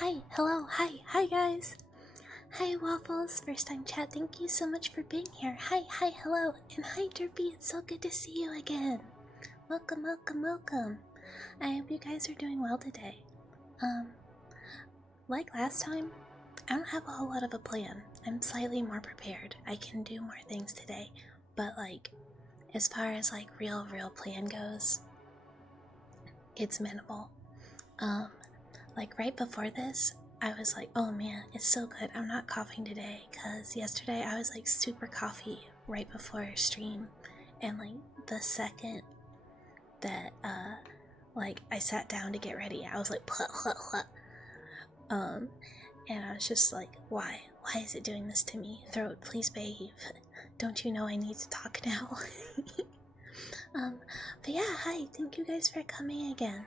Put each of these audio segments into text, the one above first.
Hi, hello, hi guys. Hi Waffles, first time chat, thank you so much for being here. Hi, hello, and hi Derpy, it's so good to see you again. Welcome. I hope you guys are doing well today. Like last time, I don't have a whole lot of a plan. I'm slightly more prepared. I can do more things today, but like, as far as like real plan goes, it's minimal. Like right before this, I was like, oh man, it's so good. I'm not coughing today because yesterday I was like super coughy right before stream, and like the second that like I sat down to get ready, I was like what. And I was just like, why is it doing this to me? Throat, please behave. Don't you know I need to talk now? But yeah, hi, thank you guys for coming again.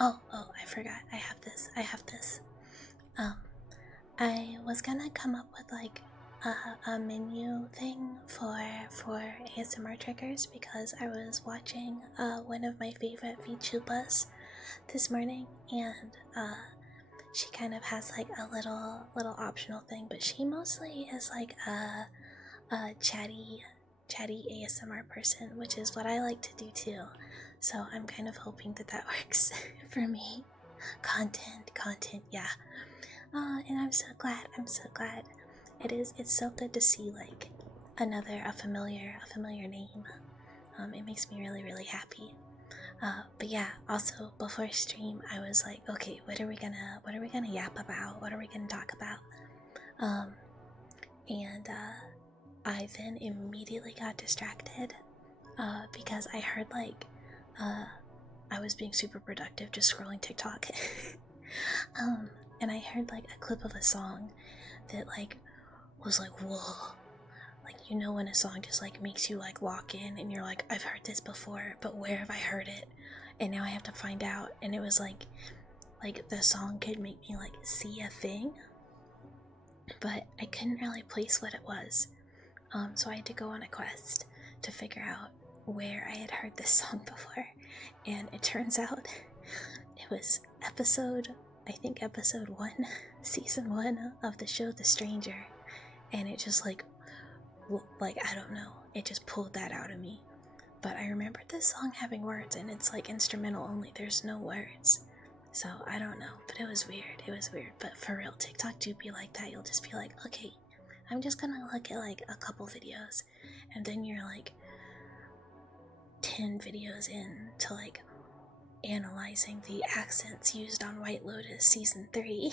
Oh, I forgot. I have this. I was gonna come up with like a menu thing for ASMR triggers because I was watching one of my favorite VTubers this morning, and she kind of has like a little optional thing, but she mostly is like a chatty ASMR person, which is what I like to do too. So I'm kind of hoping that works for me. Content, yeah. And I'm so glad. It's so good to see like a familiar name. It makes me really happy. But yeah, also before stream, I was like, okay, what are we gonna yap about? What are we gonna talk about? And I then immediately got distracted because I heard like I was being super productive just scrolling TikTok. And I heard like a clip of a song that like was like, whoa. Like, you know, when a song just like makes you like lock in and you're like, I've heard this before, but where have I heard it? And now I have to find out. And it was like the song could make me like see a thing, but I couldn't really place what it was. So I had to go on a quest to figure out where I had heard this song before. And it turns out it was episode 1, season 1 of the show The Stranger. And it just like I don't know, it just pulled that out of me. But I remembered this song having words, and it's like instrumental only, there's no words. So I don't know, but it was weird. But for real, TikTok do be like that. You'll just be like, okay, I'm just gonna look at like a couple videos, and then you're like 10 videos in to like analyzing the accents used on White Lotus season 3.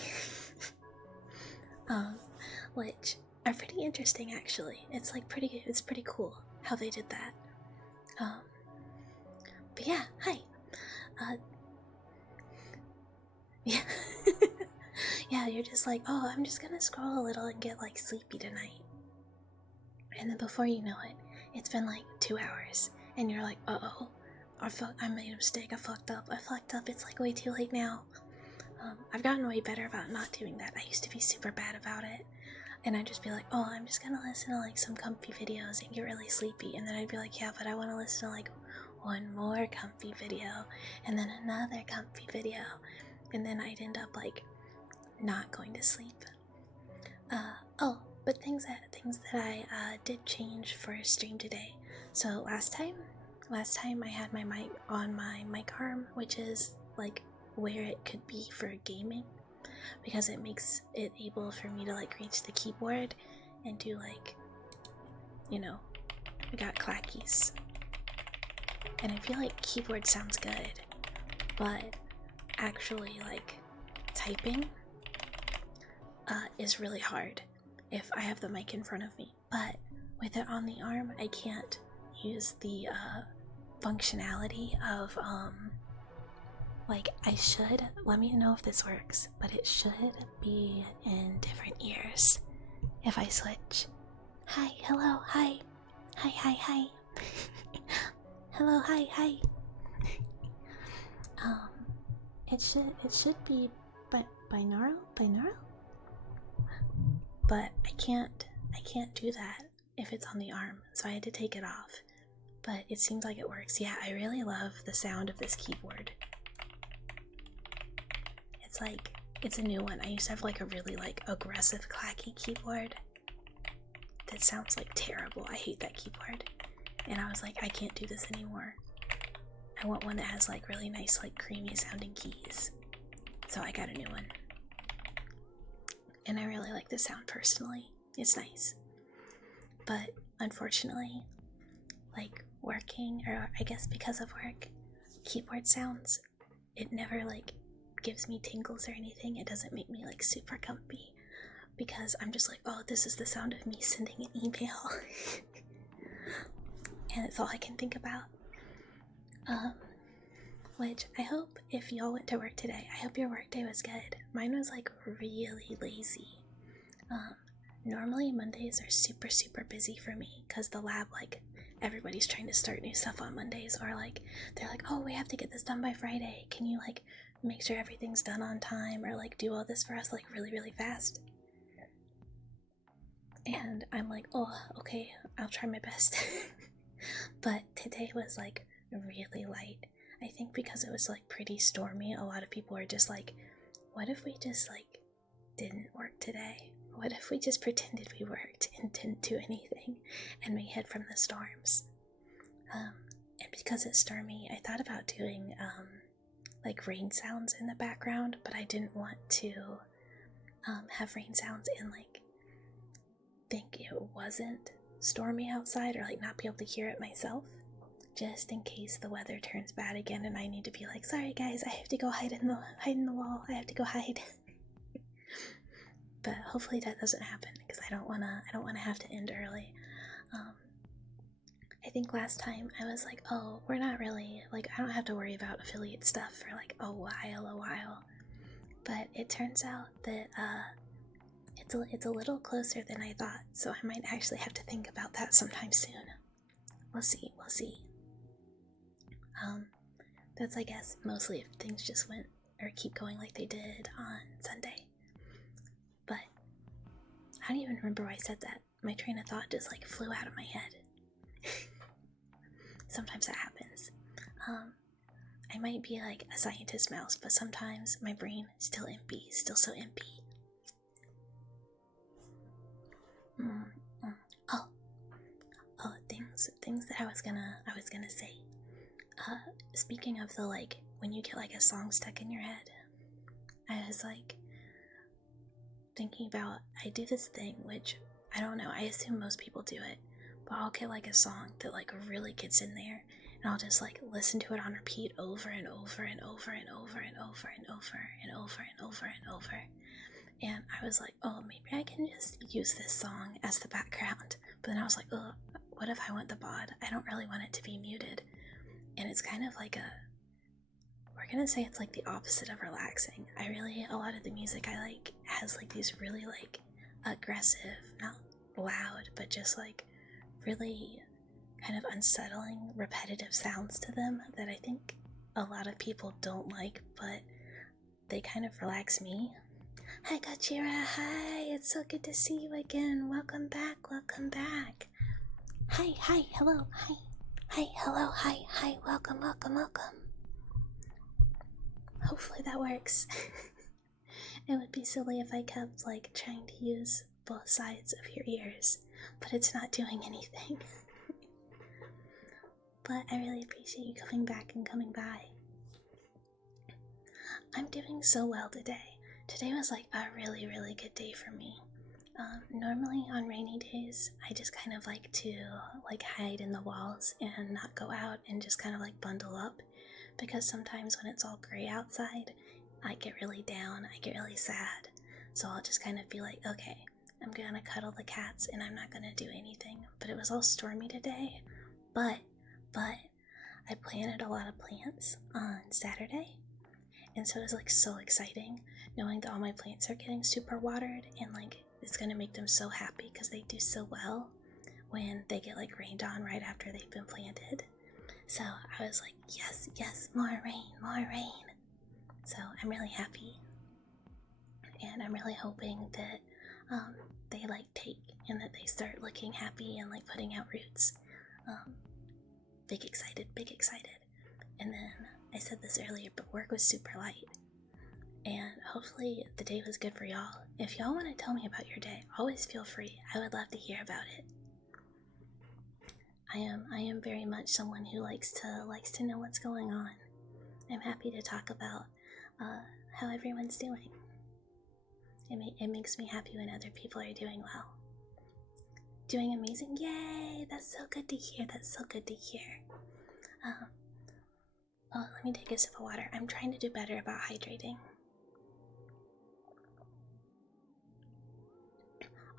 Which are pretty interesting actually. It's like it's pretty cool how they did that. But yeah, hi. Yeah. Yeah, you're just like, oh, I'm just gonna scroll a little and get like sleepy tonight. And then before you know it, it's been like 2 hours, and you're like, uh-oh, I made a mistake, I fucked up, it's like way too late now. I've gotten way better about not doing that. I used to be super bad about it, and I'd just be like, oh, I'm just gonna listen to like some comfy videos and get really sleepy, and then I'd be like, yeah, but I want to listen to like one more comfy video, and then another comfy video, and then I'd end up like not going to sleep. But things that I did change for stream today. So last time I had my mic on my mic arm, which is like where it could be for gaming, because it makes it able for me to like reach the keyboard and do like, you know, we got clackies. And I feel like keyboard sounds good, but actually like typing is really hard if I have the mic in front of me. But with it on the arm, I can't use the functionality of like I should. Let me know if this works, but it should be in different ears if I switch. Hi, hello, hi. Hello, hi. It should be binaural, but I can't do that if it's on the arm, so I had to take it off. But it seems like it works. Yeah, I really love the sound of this keyboard. It's like It's a new one. I used to have like a really like aggressive clacky keyboard that sounds like terrible. I hate that keyboard. And I was like, I can't do this anymore. I want one that has like really nice like creamy sounding keys. So I got a new one. And I really like the sound personally. It's nice. But unfortunately, like working, or I guess because of work, keyboard sounds, it never like gives me tingles or anything. It doesn't make me like super comfy because I'm just like, oh, this is the sound of me sending an email. And it's all I can think about. Which I hope if y'all went to work today, I hope your work day was good. Mine was like really lazy. Normally Mondays are super busy for me because the lab, like, everybody's trying to start new stuff on Mondays, or like they're like, oh, we have to get this done by Friday, can you like make sure everything's done on time, or like do all this for us like really fast. And I'm like, oh, okay, I'll try my best. But today was like really light. I think because it was like pretty stormy, a lot of people were just like, what if we just like didn't work today? What if we just pretended we worked and didn't do anything and we hid from the storms? And because it's stormy, I thought about doing like rain sounds in the background, but I didn't want to have rain sounds and like think it wasn't stormy outside, or like not be able to hear it myself, just in case the weather turns bad again and I need to be like, sorry guys, I have to go hide in the wall, I have to go hide. But hopefully that doesn't happen because I don't wanna have to end early. I think last time I was like, oh, we're not really like, I don't have to worry about affiliate stuff for like a while. But it turns out that it's a little closer than I thought, so I might actually have to think about that sometime soon. We'll see. That's, I guess, mostly if things just went or keep going like they did on Sunday. But I don't even remember why I said that. My train of thought just like flew out of my head. Sometimes that happens. I might be like a scientist mouse, but sometimes my brain is still so empty. Oh, things that I was gonna say. Speaking of the like, when you get like a song stuck in your head, I was like thinking about, I do this thing, which I don't know, I assume most people do it, but I'll get like a song that like really gets in there, and I'll just like listen to it on repeat over and over. And I was like, oh, maybe I can just use this song as the background. But then I was like, oh, what if I want the VOD? I don't really want it to be muted. And it's kind of like we're gonna say it's like the opposite of relaxing. A lot of the music I like has like these really like aggressive, not loud, but just like really kind of unsettling, repetitive sounds to them that I think a lot of people don't like, but they kind of relax me. Hi Gachira, hi, it's so good to see you again. Welcome back. Hi, hello, hi, welcome. Hopefully that works. It would be silly if I kept like trying to use both sides of your ears, but it's not doing anything. But I really appreciate you coming back and coming by. I'm doing so well today. Today was like a really good day for me. Normally on rainy days, I just kind of like to like hide in the walls and not go out and just kind of like bundle up, because sometimes when it's all gray outside, I get really down, I get really sad. So I'll just kind of be like, okay, I'm gonna cuddle the cats and I'm not gonna do anything. But it was all stormy today, but I planted a lot of plants on Saturday, and so it was like so exciting knowing that all my plants are getting super watered, and like it's gonna make them so happy because they do so well when they get like rained on right after they've been planted. So I was like, yes, more rain. So I'm really happy, and I'm really hoping that they like take and that they start looking happy and like putting out roots. Big excited. And then I said this earlier, but work was super light. and hopefully the day was good for y'all. If y'all want to tell me about your day, always feel free. I would love to hear about it. I am very much someone who likes to know what's going on. I'm happy to talk about how everyone's doing. It makes me happy when other people are doing well. Doing amazing. Yay! That's so good to hear. That's so good to hear. Oh, let me take a sip of water. I'm trying to do better about hydrating.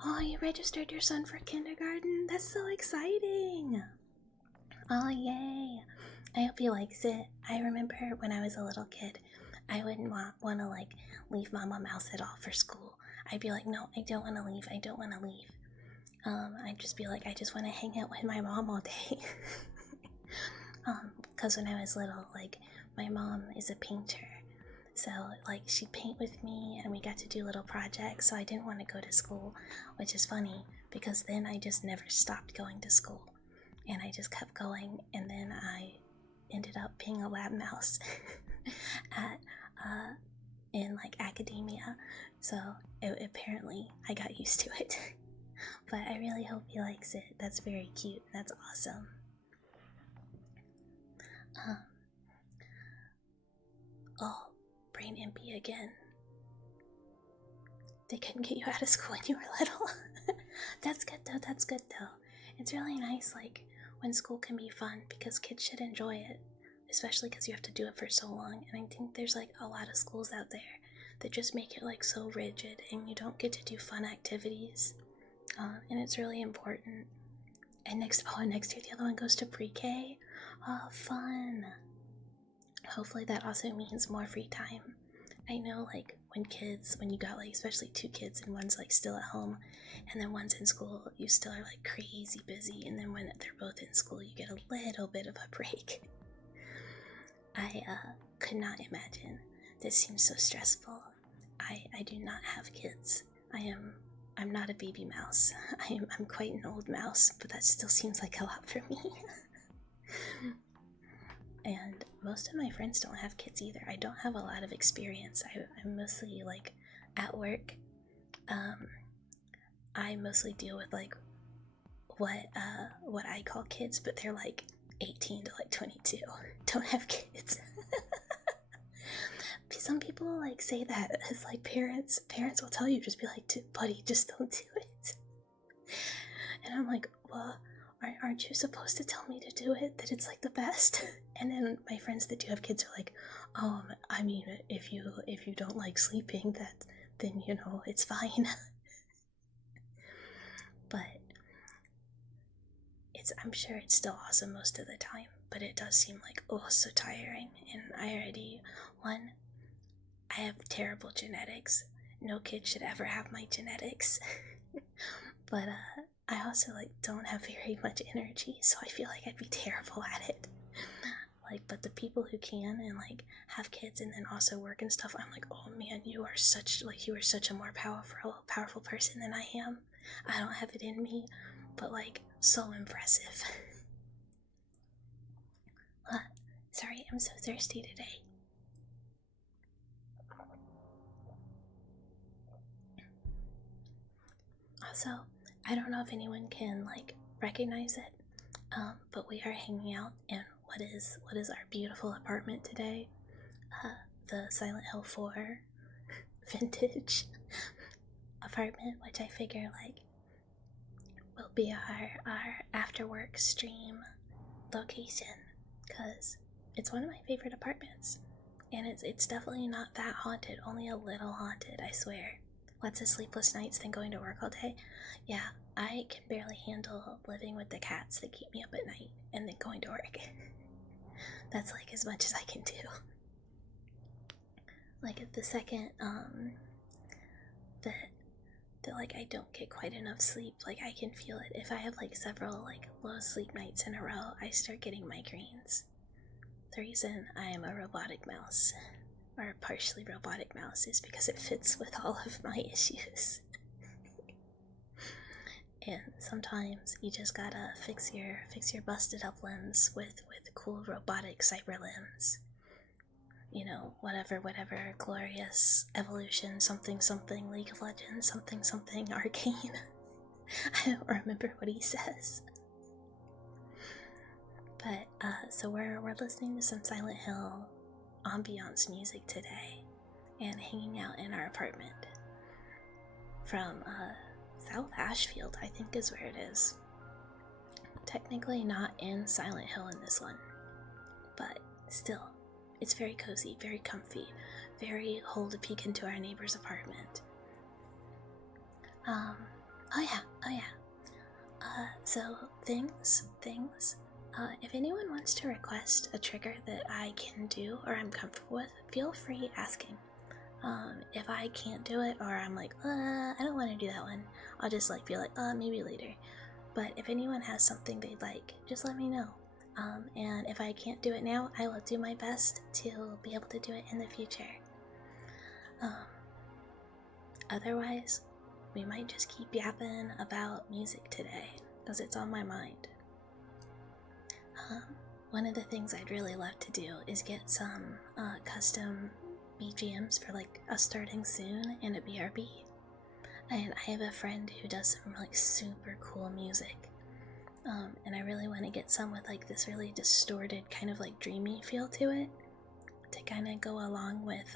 Oh, you registered your son for kindergarten? That's so exciting! Oh, yay! I hope he likes it. I remember when I was a little kid, I wouldn't want to like leave Mama Mouse at all for school. I'd be like, no, I don't want to leave. I don't want to leave. I'd just be like, I just want to hang out with my mom all day. Because when I was little, like, my mom is a painter. So, like, she'd paint with me and we got to do little projects. So I didn't want to go to school, which is funny because then I just never stopped going to school. And I just kept going. And then I ended up being a lab mouse at, in, like, academia. So apparently I got used to it. But I really hope he likes it. That's very cute. That's awesome. Oh, brain empty again. They couldn't get you out of school when you were little. That's good though, that's good though. It's really nice, like, when school can be fun because kids should enjoy it. Especially because you have to do it for so long. And I think there's, like, a lot of schools out there that just make it, like, so rigid and you don't get to do fun activities. And it's really important. And next year the other one goes to pre-K. Oh, fun. Hopefully that also means more free time. I know, like, when you got, like, especially 2 kids and one's, like, still at home and then one's in school, you still are, like, crazy busy, and then when they're both in school, you get a little bit of a break. I could not imagine. This seems so stressful. I do not have kids. I'm not a baby mouse. I'm quite an old mouse, but that still seems like a lot for me. And most of my friends don't have kids either. I don't have a lot of experience. I'm mostly, like, at work. I mostly deal with, like, what I call kids, but they're like 18 to like 22. Don't have kids. Some people, like, say that as, like, parents will tell you, just be like, buddy, just don't do it. And I'm like, well, aren't you supposed to tell me to do it, that it's, like, the best? And then my friends that do have kids are like, I mean, if you don't like sleeping, then, you know, it's fine. But I'm sure it's still awesome most of the time, but it does seem like, oh, so tiring. And I have terrible genetics. No kid should ever have my genetics. But I also, like, don't have very much energy, so I feel like I'd be terrible at it. Like, but the people who can and, like, have kids and then also work and stuff, I'm like, oh man, you are such a more powerful person than I am. I don't have it in me, but, like, so impressive. Sorry, I'm so thirsty today. Also, I don't know if anyone can, like, recognize it, but we are hanging out in what is our beautiful apartment today, the Silent Hill 4 vintage apartment, which I figure, like, will be our after work stream location, because it's one of my favorite apartments, and it's definitely not that haunted, only a little haunted, I swear. Lots of sleepless nights than going to work all day. Yeah, I can barely handle living with the cats that keep me up at night and then going to work. That's, like, as much as I can do. Like, at the second that like I don't get quite enough sleep, like, I can feel it. If I have, like, several, like, low sleep nights in a row, I start getting migraines. The reason I am a robotic mouse, or a partially robotic mouse, is because it fits with all of my issues. And sometimes you just gotta fix your busted up limbs with cool robotic cyber limbs. you know, whatever, glorious evolution, something, League of Legends, something, arcane. I don't remember what he says. But, so we're listening to some Silent Hill ambiance music today and hanging out in our apartment from, South Ashfield, I think is where it is. Technically not in Silent Hill in this one, but still, it's very cozy, very comfy, very hold a peek into our neighbor's apartment. Oh yeah. So things. If anyone wants to request a trigger that I can do or I'm comfortable with, feel free asking. If I can't do it or I'm like, I don't want to do that one, I'll just like be like, maybe later. But if anyone has something they'd like, just let me know. And if I can't do it now, I will do my best to be able to do it in the future. Otherwise, we might just keep yapping about music today, because it's on my mind. One of the things I'd really love to do is get some custom BGMs for like us starting soon in a BRB. And I have a friend who does some like super cool music. And I really want to get some with like this really distorted kind of like dreamy feel to it, to kind of go along with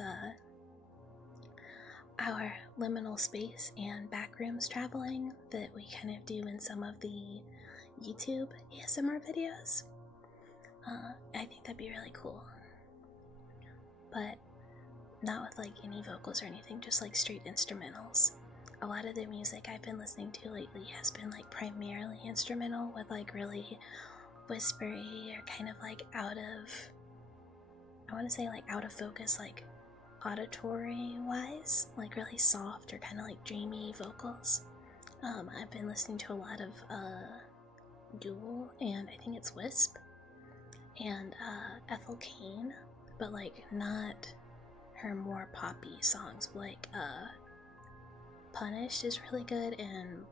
our liminal space and backrooms traveling that we kind of do in some of the YouTube ASMR videos. I think that'd be really cool. But not with like any vocals or anything, just like straight instrumentals. A lot of the music I've been listening to lately has been like primarily instrumental with like really whispery or kind of like out of focus, like auditory wise, like really soft or kind of like dreamy vocals. I've been listening to a lot of Duel and I think it's Wisp and Ethel Cain, but like not her more poppy songs. Like Punished is really good, and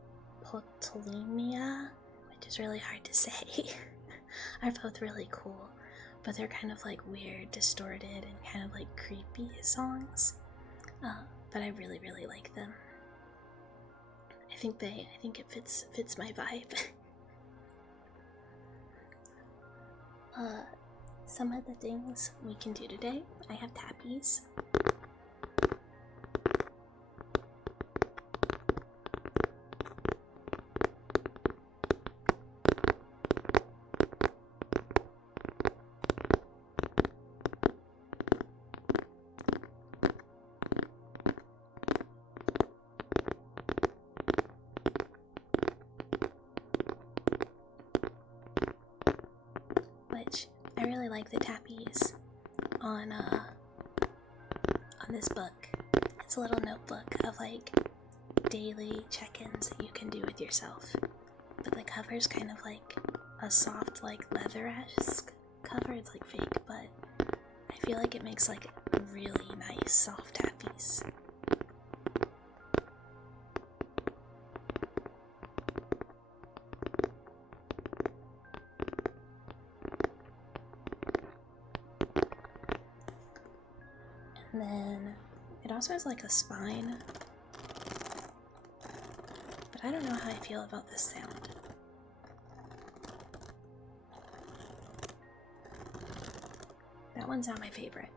Potolemia, which is really hard to say, are both really cool, but they're kind of like weird, distorted, and kind of like creepy songs. But I really, really like them. I think it fits my vibe. Some of the things we can do today, I have tappies. Which I really like the tappies on this book. It's a little notebook of like daily check-ins that you can do with yourself. But the cover's kind of like a soft, like leather-esque cover. It's like fake, but I feel like it makes like really nice soft tappies. And then it also has like a spine, but I don't know how I feel about this sound. That one's not my favorite.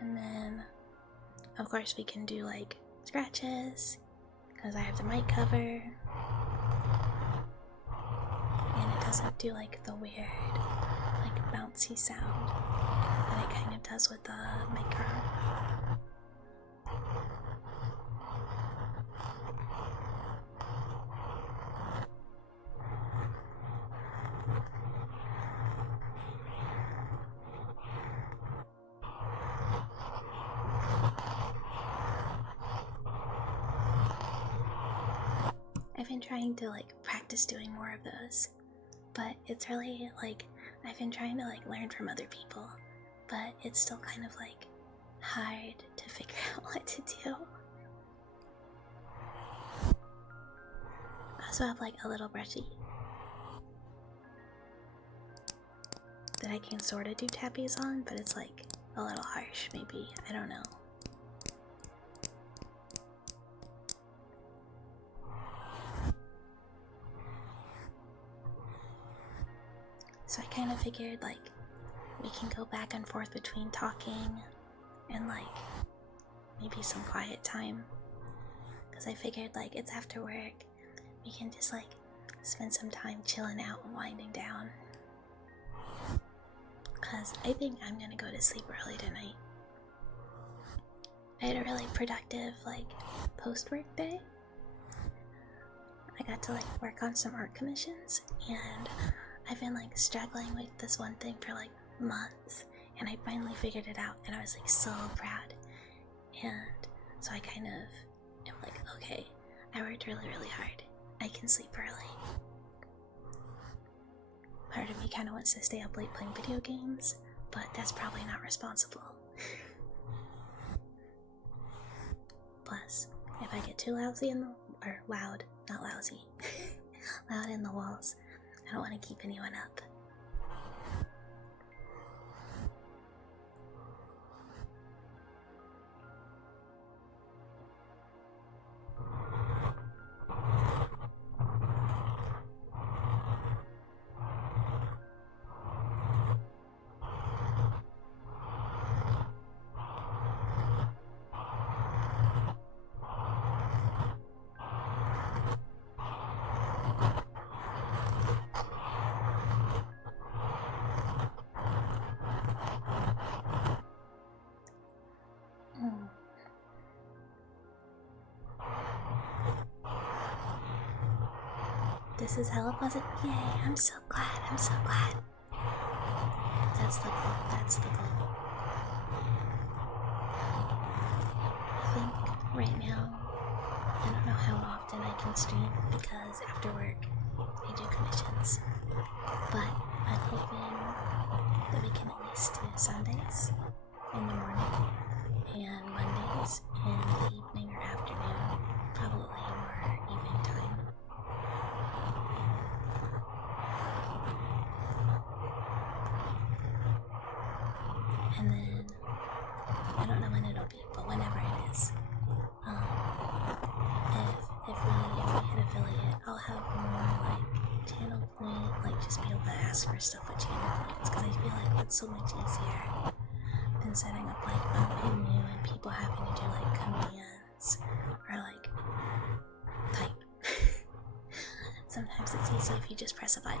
And then, of course, we can do like scratches, because I have the mic cover, and it doesn't do like the weird, like bouncy sound that it kind of does with the micro. I've been trying to like practice doing more of those, but it's really like I've been trying to like learn from other people, but it's still kind of like hard to figure out what to do. I also have like a little brushie that I can sort of do tappies on, but it's like a little harsh, maybe. I don't know. So I kind of figured like we can go back and forth between talking and like maybe some quiet time. Because I figured like it's after work, we can just like spend some time chilling out and winding down. Because I think I'm gonna go to sleep early tonight. I had a really productive like post-work day. I got to like work on some art commissions, and I've been like struggling with this one thing for like months, and I finally figured it out, and I was like so proud. And so I kind of am like, okay, I worked really, really hard. I can sleep early. Part of me kind of wants to stay up late playing video games, but that's probably not responsible. Plus, if I get too lousy in the loud, not lousy, loud in the walls, I don't want to keep anyone up. This is hella pleasant. Yay, I'm so glad, I'm so glad. That's the goal, that's the goal. I think right now, I don't know how often I can stream because after work, I do commissions. But I'm hoping that we can at least do Sundays in the morning and Mondays in the evening or afternoon, probably more evening time. And then, I don't know when it'll be, but whenever it is, if we hit affiliate, I'll have more like channel point, like just be able to ask for stuff with channel points, because I feel like that's so much easier than setting up like a menu and people having to do like commands or like type. Sometimes it's easy if you just press a button.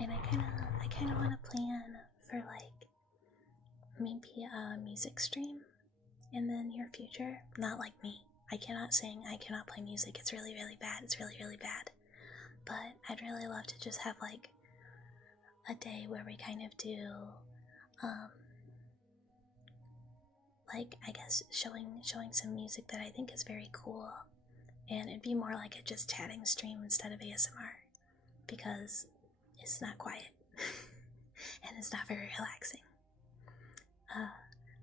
And I kinda wanna plan for like maybe a music stream in the near future. Not like me. I cannot sing, I cannot play music. It's really, really bad. It's really, really bad. But I'd really love to just have like a day where we kind of do like I guess showing some music that I think is very cool. And it'd be more like a just chatting stream instead of ASMR, because it's not quiet and it's not very relaxing.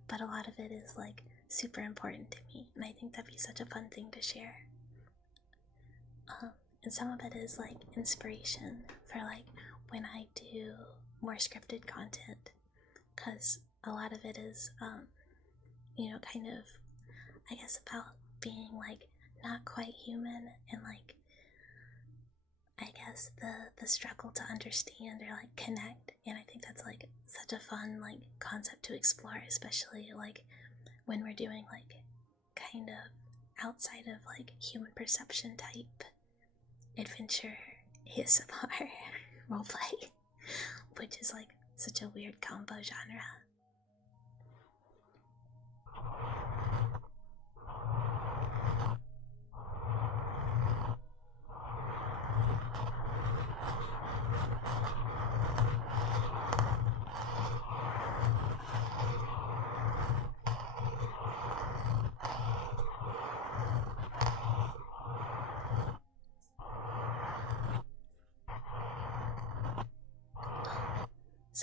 But a lot of it is like super important to me, and I think that'd be such a fun thing to share. And some of it is like inspiration for like when I do more scripted content, because a lot of it is kind of, I guess, about being like not quite human, and like I guess the struggle to understand or like connect. And I think that's like such a fun like concept to explore, especially like when we're doing like kind of outside of like human perception type adventure ASMR roleplay, which is like such a weird combo genre.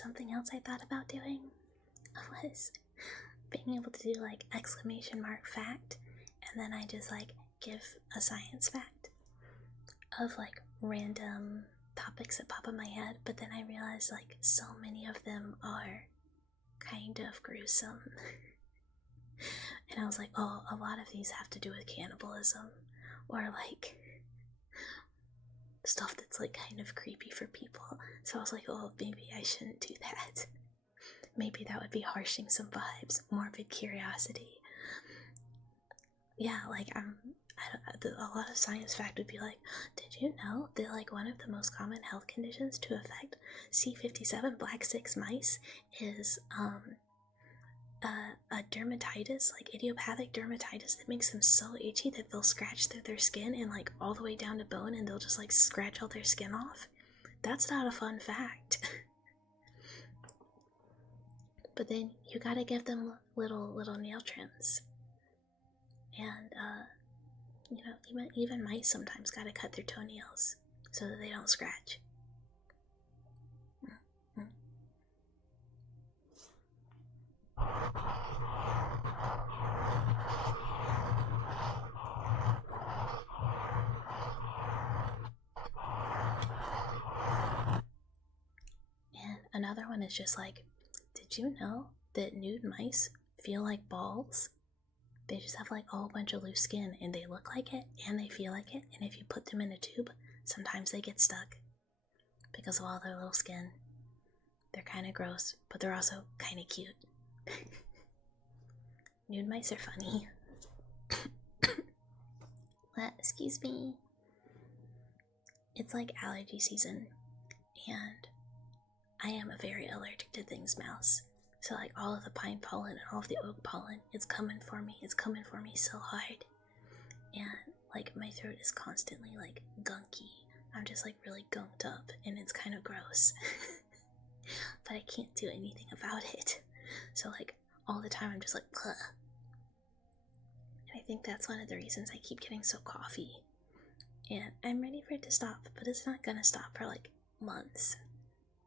something else I thought about doing was being able to do like exclamation mark fact, and then I just like give a science fact of like random topics that pop in my head, but then I realized like so many of them are kind of gruesome. And I was like, oh, a lot of these have to do with cannibalism or like stuff that's like kind of creepy for people. So I was like, oh, maybe I shouldn't do that. Maybe that would be harshing some vibes. Morbid curiosity. Yeah, like a lot of science fact would be like, did you know that like one of the most common health conditions to affect C57 black 6 mice is a dermatitis, like idiopathic dermatitis that makes them so itchy that they'll scratch through their skin and like all the way down to bone, and they'll just like scratch all their skin off. That's not a fun fact. But then you gotta give them little nail trims. And you know, even mice sometimes gotta cut their toenails so that they don't scratch. And another one is just like, did you know that nude mice feel like balls? They just have like a whole bunch of loose skin, and they look like it and they feel like it, and if you put them in a tube, sometimes they get stuck because of all their little skin. They're kind of gross, but they're also kind of cute. Nude mice are funny. Excuse me. It's like allergy season, and I am a very allergic to things mouse. So like all of the pine pollen and all of the oak pollen, it's coming for me. It's coming for me so hard. And like my throat is constantly like gunky. I'm just like really gunked up, and it's kind of gross. But I can't do anything about it. So like all the time I'm just like, ugh. And I think that's one of the reasons I keep getting so coughy. And I'm ready for it to stop, but it's not gonna stop for like months.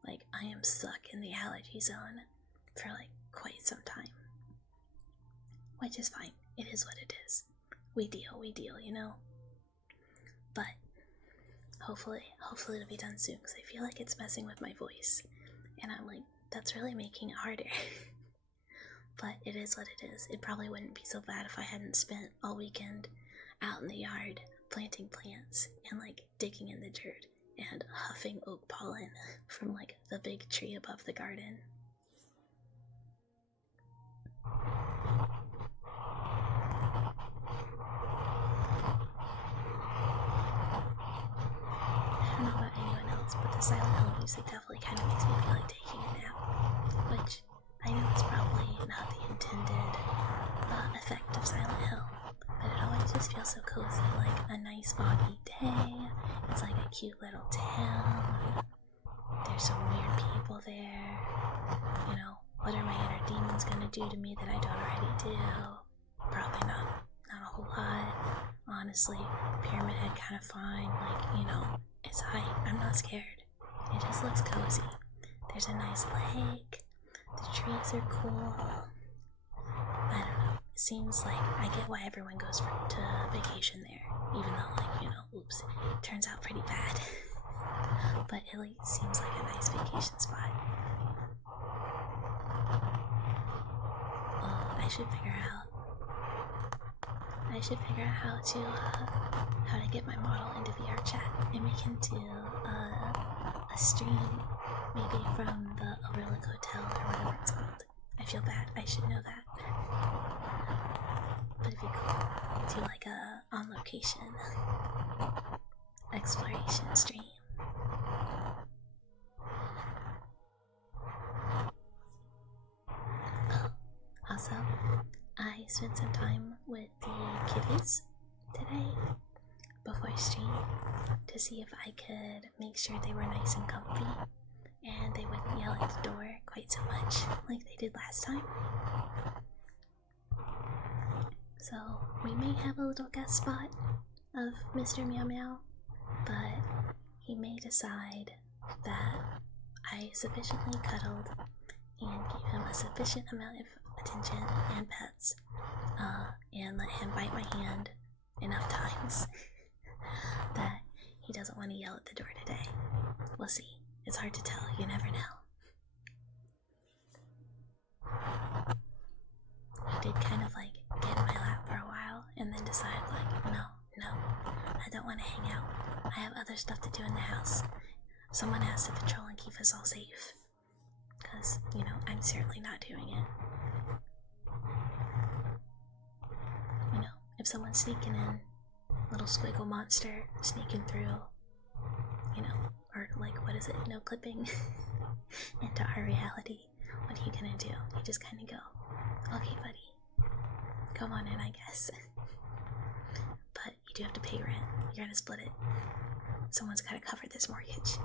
Like I am stuck in the allergy zone for like quite some time. Which is fine. It is what it is. We deal, you know? But hopefully it'll be done soon, because I feel like it's messing with my voice. And I'm like, that's really making it harder. But it is what it is. It probably wouldn't be so bad if I hadn't spent all weekend out in the yard planting plants and like digging in the dirt and huffing oak pollen from like the big tree above the garden. I don't know about anyone else, but the Silent Hill music definitely kind of makes me feel like taking a nap, which I know is probably not the intended effect of Silent Hill, but it always just feels so cozy, like a nice foggy day. It's like a cute little town. There's some weird people there. You know, what are my inner demons gonna do to me that I don't already do? Probably not a whole lot. Honestly, Pyramid Head kind of fine. Like, you know, it's hype. I'm not scared. It just looks cozy. There's a nice lake. The trees are cool. I don't know. It seems like I get why everyone goes to vacation there, even though, like, you know, oops, it turns out pretty bad. But it like seems like a nice vacation spot. Oh, I should figure out how to get my model into VR chat, and we can do a stream, maybe from the Overlook Hotel or whatever it's called. I feel bad. I should know that. But it'd be cool. Do like a on location exploration stream. Oh, also, I spent some time with the kitties today before stream to see if I could make sure they were nice and comfy and they wouldn't yell at the door quite so much like they did last time. So we may have a little guest spot of Mr. Meow Meow, but he may decide that I sufficiently cuddled and gave him a sufficient amount of attention and pets, and let him bite my hand enough times that he doesn't want to yell at the door today. We'll see. It's hard to tell. You never know. He did kind of like get in my lap for a while and then decide like, no, I don't want to hang out. I have other stuff to do in the house. Someone has to patrol and keep us all safe. Because, I'm certainly not doing it. If someone's sneaking in, little squiggle monster sneaking through, or like, what is it, no clipping into our reality, what are you gonna do? You just kind of go, okay, buddy, come on in, I guess. But you do have to pay rent. You're gonna split it. Someone's gotta cover this mortgage.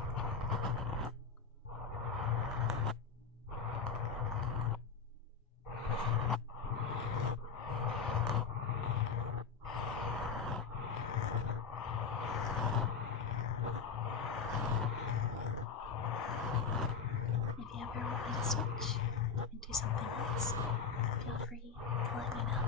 If you ever want me to switch and do something else, feel free to let me know.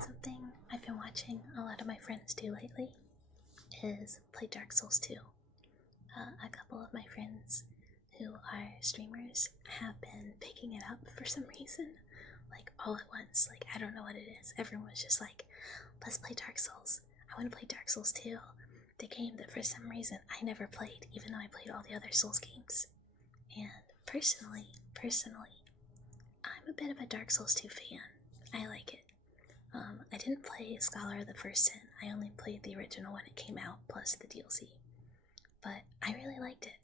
Something I've been watching a lot of my friends do lately is play Dark Souls 2. A couple of my friends who are streamers have been picking it up for some reason, like all at once. Like, I don't know what it is. Everyone's just like, let's play Dark Souls. I want to play Dark Souls 2, the game that for some reason I never played, even though I played all the other Souls games. And personally, I'm a bit of a Dark Souls 2 fan. I like it. I didn't play Scholar of the First Sin. I only played the original when it came out, plus the DLC. But I really liked it.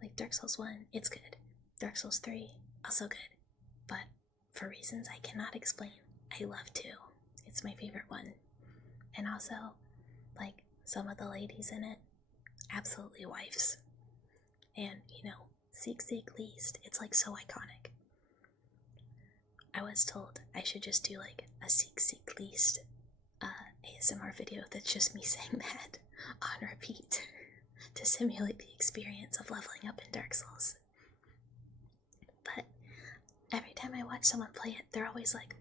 Like Dark Souls 1, it's good. Dark Souls 3, also good. But for reasons I cannot explain, I love 2. It's my favorite one. And also, like, some of the ladies in it, absolutely wives. And, Seek Least, it's like so iconic. I was told I should just do like a Seek Least ASMR video that's just me saying that on repeat to simulate the experience of leveling up in Dark Souls. But every time I watch someone play it, they're always like,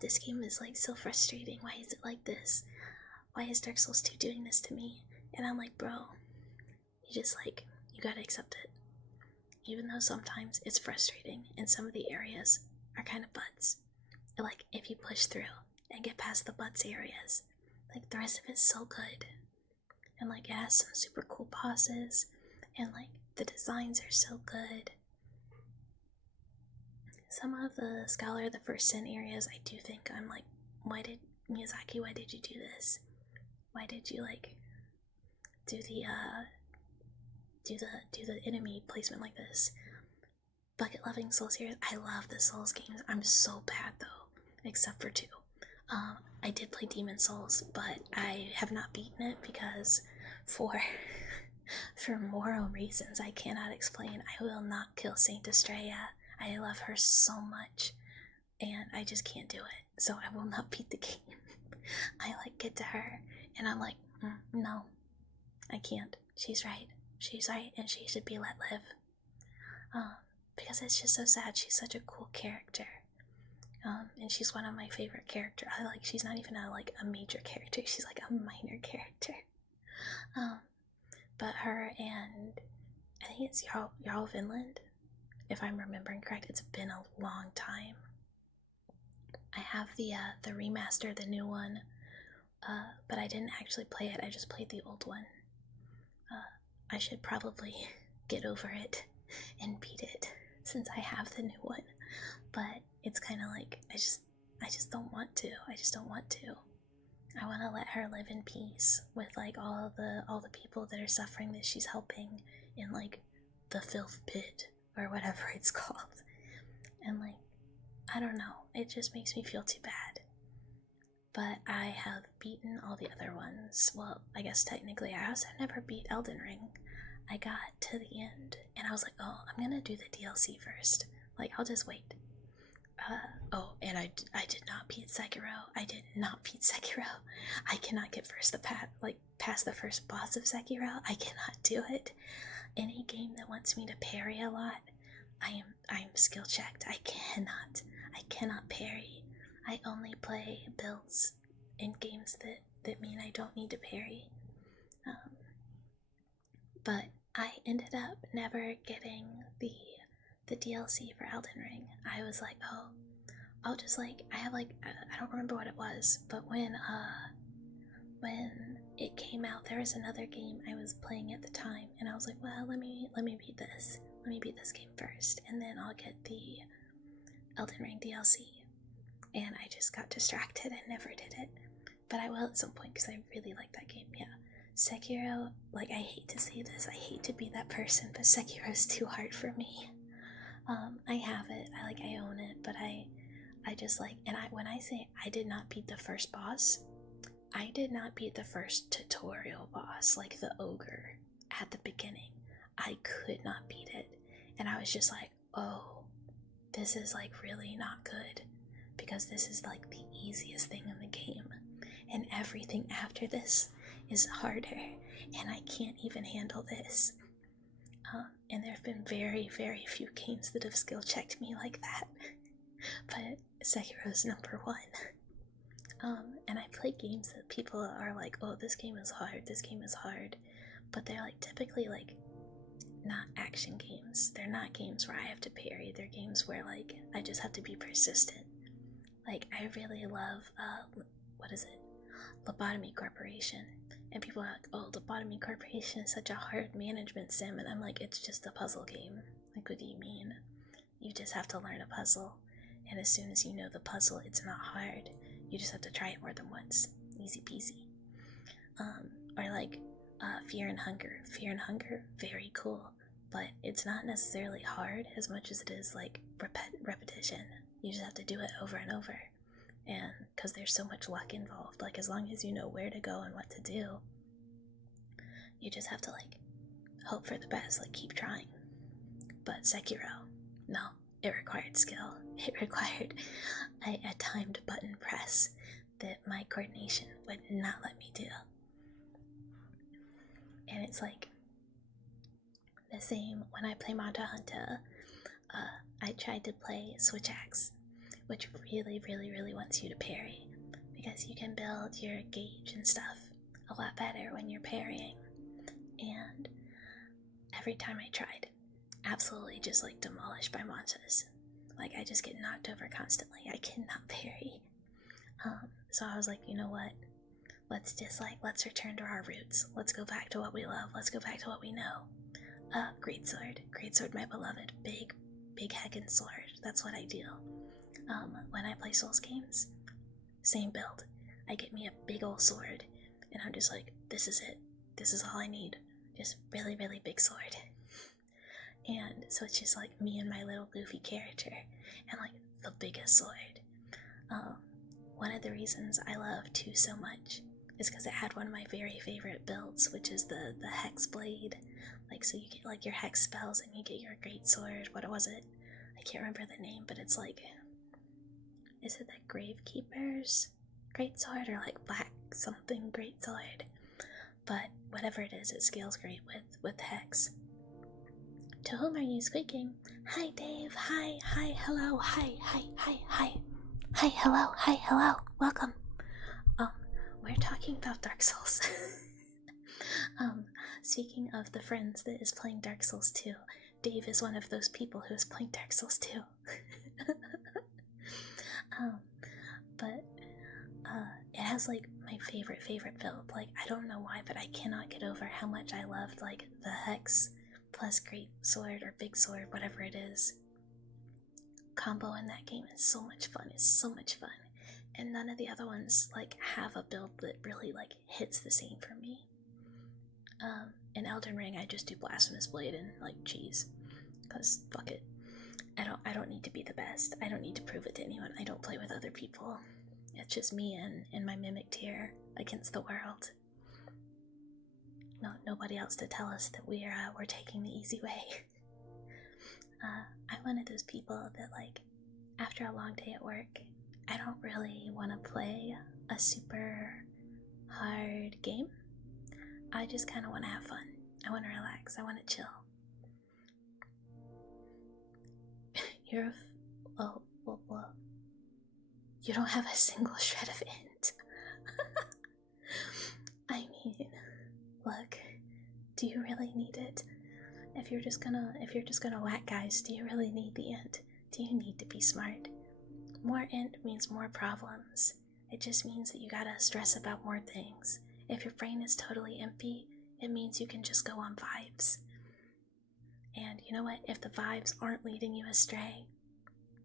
this game is like so frustrating. Why is it like this? Why is Dark Souls 2 doing this to me? And I'm like, bro, you gotta accept it. Even though sometimes it's frustrating and some of the areas are kind of butts. Like, if you push through and get past the butts areas, like, the rest of it's so good. And, like, it has some super cool bosses, and, like, the designs are so good. Some of the Scholar of the First Sin areas, I do think I'm like, why did you do this? Why did you, like, do the enemy placement like this? Bucket loving Souls series. I love the Souls games. I'm so bad though, except for 2. I did play Demon Souls, but I have not beaten it because for moral reasons I cannot explain, I will not kill Saint Estrella. I love her so much, and I just can't do it. So I will not beat the game. I like get to her, and I'm like, no, I can't. She's right, and she should be let live. Because it's just so sad. She's such a cool character. And she's one of my favorite characters. She's not even a major character. She's like a minor character. But her and I think it's Jarl Vinland, if I'm remembering correct. It's been a long time. I have the remaster, the new one, but I didn't actually play it. I just played the old one. I should probably get over it and beat it since I have the new one, but it's kind of like I just don't want to. I want to let her live in peace with like all the people that are suffering that she's helping in like the filth pit or whatever it's called. And like, I don't know, it just makes me feel too bad. but I have beaten all the other ones. Well, I guess technically I also never beat Elden Ring. I got to the end and I was like, oh, I'm gonna do the DLC first. Like, I'll just wait. Oh, and I did not beat Sekiro. I did not beat Sekiro. I cannot get past the first boss of Sekiro. I cannot do it. Any game that wants me to parry a lot, I am skill checked. I cannot parry. I only play builds in games that mean I don't need to parry. But I ended up never getting the DLC for Elden Ring. I was like, oh, I'll just I don't remember what it was, but when it came out, there was another game I was playing at the time, and I was like, well, let me beat this. Let me beat this game first, and then I'll get the Elden Ring DLC. And I just got distracted and never did it. But I will at some point because I really like that game, yeah. Sekiro, I hate to say this, I hate to be that person, but Sekiro is too hard for me. I have it, I own it, but I just when I say I did not beat the first boss, I did not beat the first tutorial boss, like the ogre at the beginning. I could not beat it, and I was just like, oh, this is really not good, because this is the easiest thing in the game, and everything after this is harder, and I can't even handle this. And there have been very, very few games that have skill checked me like that. But Sekiro's number one. And I play games that people are like, oh, this game is hard, this game is hard. But they're typically not action games. They're not games where I have to parry. They're games where I just have to be persistent. I really love, what is it? Lobotomy Corporation. And people are like, oh, Lobotomy Corporation is such a hard management sim. And I'm like, it's just a puzzle game. What do you mean? You just have to learn a puzzle. And as soon as you know the puzzle, it's not hard. You just have to try it more than once. Easy peasy. Or Fear and Hunger. Fear and Hunger, very cool. But it's not necessarily hard as much as it is repetition. You just have to do it over and over. And because there's so much luck involved, as long as you know where to go and what to do, you just have to hope for the best, keep trying. But Sekiro, no, it required skill. It required a timed button press that my coordination would not let me do. And it's the same when I play Monta Hunter. I tried to play Switch Axe, which really, really, really wants you to parry, because you can build your gauge and stuff a lot better when you're parrying. And every time I tried, absolutely just demolished by monsters. I just get knocked over constantly. I cannot parry. So I was like, you know what? Let's just let's return to our roots. Let's go back to what we love. Let's go back to what we know. Greatsword. Greatsword, my beloved. Big heckin' sword. That's what I do. When I play Souls games, same build. I get me a big old sword, and I'm just this is it. This is all I need. Just really, really big sword. And so it's just me and my little goofy character, and the biggest sword. One of the reasons I love 2 so much is because it had one of my very favorite builds, which is the Hex Blade. So you get your Hex spells and you get your great sword. What was it? I can't remember the name, but it's is it the Gravekeeper's great sword or black something great sword? But whatever it is, it scales great with Hex. To whom are you squeaking? Hi, Dave. Hi, hello. Hi, hello. Welcome. We're talking about Dark Souls. Speaking of the friends that is playing Dark Souls 2, Dave is one of those people who is playing Dark Souls 2. But it has my favorite build. I don't know why, but I cannot get over how much I loved the Hex plus great sword or big sword, whatever it is. Combo in that game is so much fun. It's so much fun. And none of the other ones have a build that really hits the same for me. In Elden Ring, I just do Blasphemous Blade and cheese, cause fuck it. I don't need to be the best. I don't need to prove it to anyone. I don't play with other people. It's just me and my mimicked here against the world. No, nobody else to tell us that we're taking the easy way. I'm one of those people that, like, after a long day at work, I don't really want to play a super hard game. I just kind of want to have fun. I want to relax. I want to chill. You're well, you don't have a single shred of int. I mean, look, do you really need it? If you're just gonna whack guys, do you really need the int? Do you need to be smart? More int means more problems. It just means that you gotta stress about more things. If your brain is totally empty, it means you can just go on vibes. And you know what? If the vibes aren't leading you astray,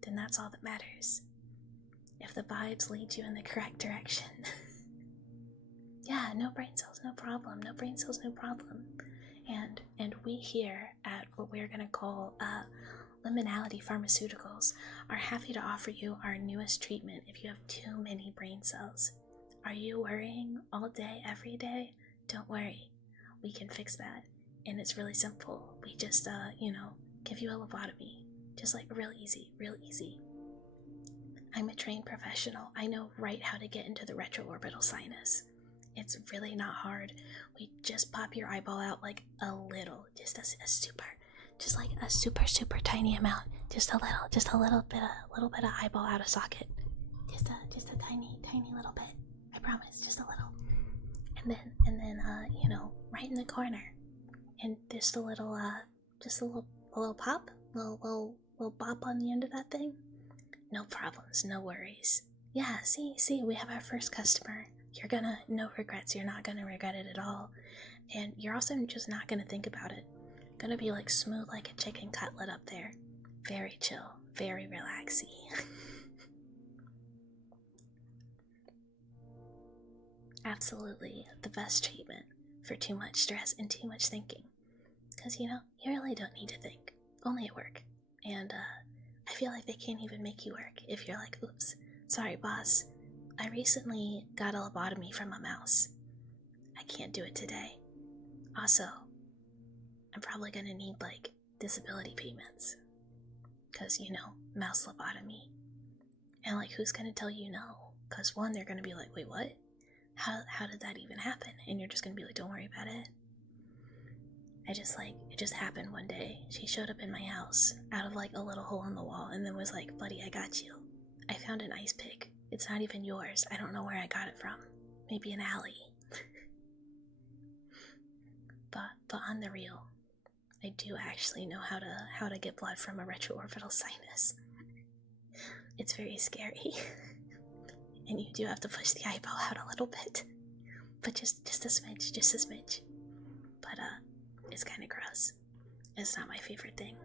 then that's all that matters. If the vibes lead you in the correct direction. Yeah, no brain cells, no problem. No brain cells, no problem. And we here at what we're gonna call Liminality Pharmaceuticals are happy to offer you our newest treatment if you have too many brain cells. Are you worrying all day, every day? Don't worry. We can fix that. And it's really simple. We just, give you a lobotomy. Just like real easy, real easy. I'm a trained professional. I know right how to get into the retroorbital sinus. It's really not hard. We just pop your eyeball out like a little, just a super tiny amount. Just a little bit of eyeball out of socket. Just a tiny little bit. I promise, just a little. And then right in the corner. And just a little pop, little bop on the end of that thing. No problems, no worries. Yeah, see, we have our first customer. No regrets, you're not gonna regret it at all. And you're also just not gonna think about it. Gonna be like smooth like a chicken cutlet up there. Very chill, very relaxy. Absolutely the best treatment for too much stress and too much thinking. Because, you really don't need to think. Only at work. And, I feel like they can't even make you work if you're like, oops, sorry boss, I recently got a lobotomy from a mouse. I can't do it today. Also, I'm probably gonna need, like, disability payments. Because, mouse lobotomy. And, like, who's gonna tell you no? Because, one, they're gonna be like, wait, what? How did that even happen? And you're just gonna be like, don't worry about it. It just happened one day. She showed up in my house out of like a little hole in the wall and then was like, buddy, I got you. I found an ice pick. It's not even yours. I don't know where I got it from. Maybe an alley. but on the real, I do actually know how to get blood from a retroorbital sinus. It's very scary. And you do have to push the eyeball out a little bit. But just a smidge. But it's kind of gross. It's not my favorite thing.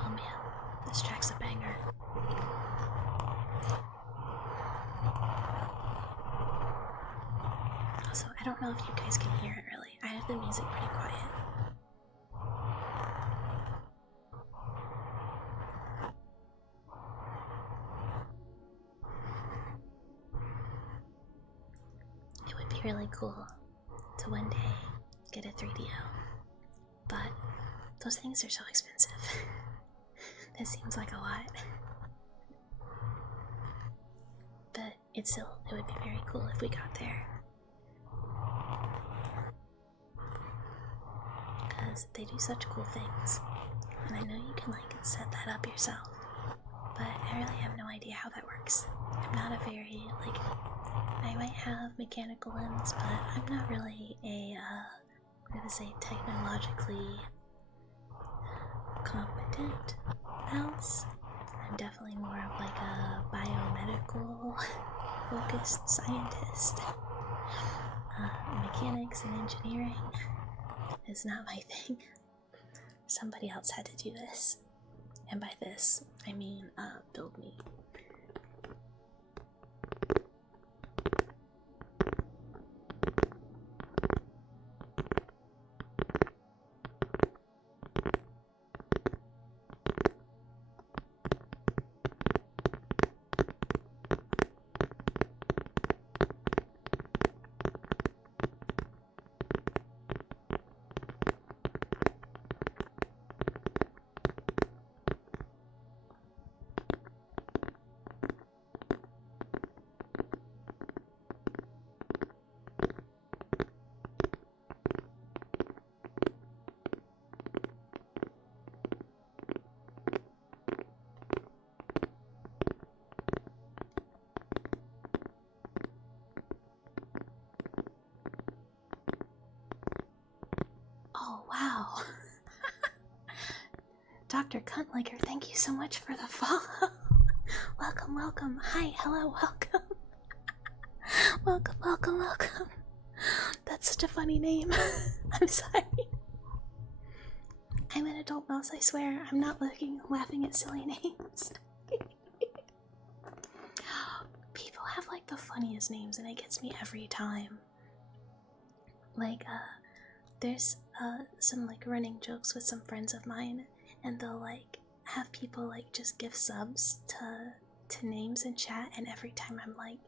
Oh man, this track's a banger. Also, I don't know if you guys can hear it really. I have the music pretty quiet. It would be really cool to one day get a 3DO, but those things are so expensive. That seems like a lot. But it would be very cool if we got there. Because they do such cool things. And I know you can like set that up yourself. But I really have no idea how that works. I'm not a very, I might have mechanical limbs, but I'm not really technologically competent mouse. I'm definitely more of like a biomedical focused scientist. Mechanics and engineering is not my thing. Somebody else had to do this. And by this, I mean build me. Oh, wow. Dr. Cuntlicker, thank you so much for the follow. Welcome, welcome. Hi, hello, welcome. Welcome, welcome, welcome. That's such a funny name. I'm sorry. I'm an adult mouse, I swear. I'm not laughing at silly names. People have like the funniest names and it gets me every time. Like, there's some like running jokes with some friends of mine, and they'll like have people like just give subs to names in chat, and every time I'm like,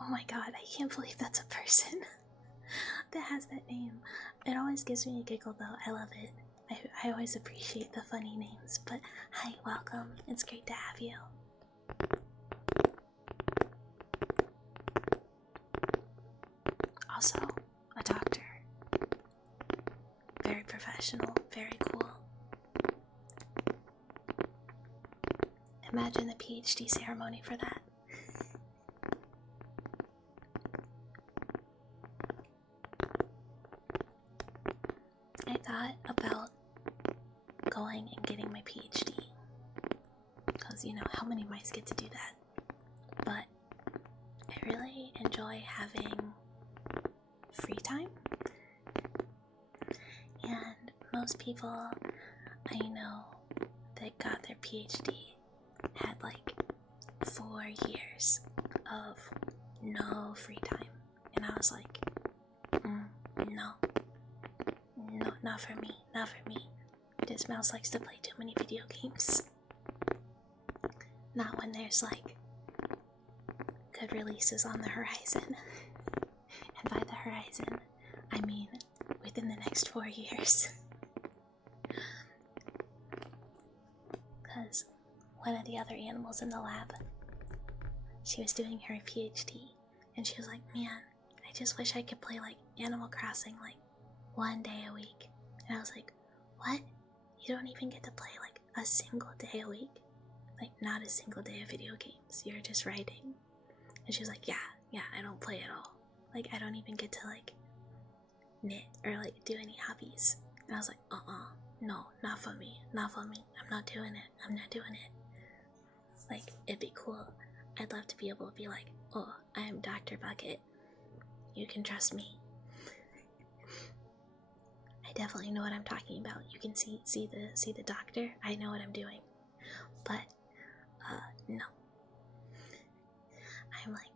oh my god, I can't believe that's a person that has that name. It always gives me a giggle though. I love it. I always appreciate the funny names. But hi, welcome. It's great to have you. Also, a doctor. Very professional, very cool. Imagine the PhD ceremony for that. I thought about going and getting my PhD, because you know, how many mice get to do that? But I really enjoy having free time, and most people I know that got their PhD had like 4 years of no free time, and I was like, no, not for me, not for me. This mouse likes to play too many video games. Not when there's like good releases on the horizon. And by the horizon, I mean within the next 4 years. Because one of the other animals in the lab, she was doing her PhD, and she was like, man, I just wish I could play like Animal Crossing like 1 day a week. And I was like, what? You don't even get to play like a single day a week? Like not a single day of video games, you're just writing? And she was like, yeah, I don't play at all. Like I don't even get to like knit or like do any hobbies. And I was like, no, not for me, not for me. I'm not doing it. Like it'd be cool. I'd love to be able to be like, oh, I am Dr. Bucket. You can trust me. I definitely know what I'm talking about. You can see the doctor. I know what I'm doing. But no. I'm like,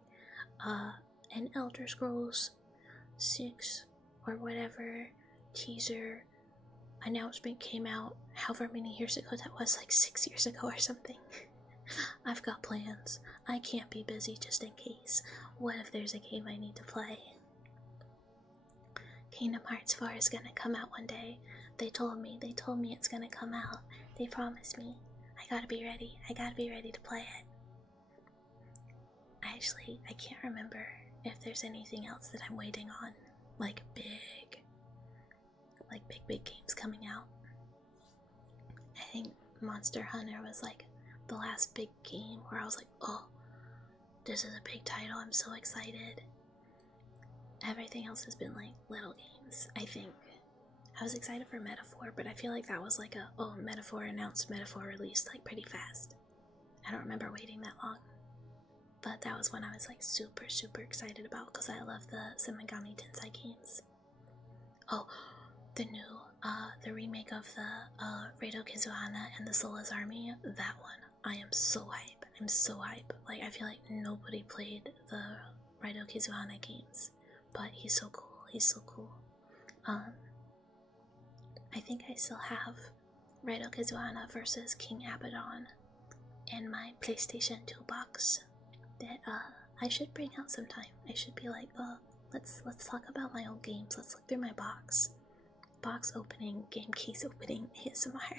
an Elder Scrolls 6 or whatever teaser announcement came out however many years ago that was, like 6 years ago or something. I've got plans. I can't be busy just in case. What if there's a game I need to play? Kingdom Hearts 4 is gonna come out one day. They told me it's gonna come out. They promised me. I gotta be ready. I gotta be ready to play it. Actually, I can't remember if there's anything else that I'm waiting on. Like big games coming out. I think Monster Hunter was like the last big game where I was like, oh, this is a big title, I'm so excited. Everything else has been like little games, I think. I was excited for Metaphor, but I feel like that was like Metaphor announced, Metaphor released like pretty fast. I don't remember waiting that long. But that was one I was like super excited about because I love the Shin Megami Tensei games. Oh, the new the remake of the Rado Kizuhana and the Soulless Army, that one. I am so hype. I'm so hype. Like, I feel like nobody played the Rado Kizuhana games, but he's so cool. He's so cool. I think I still have Rado Kizuhana versus King Abaddon in my PlayStation 2 box that I should bring out sometime. I should be like, let's talk about my old games. Let's look through my box. Box opening, game case opening, ASMR.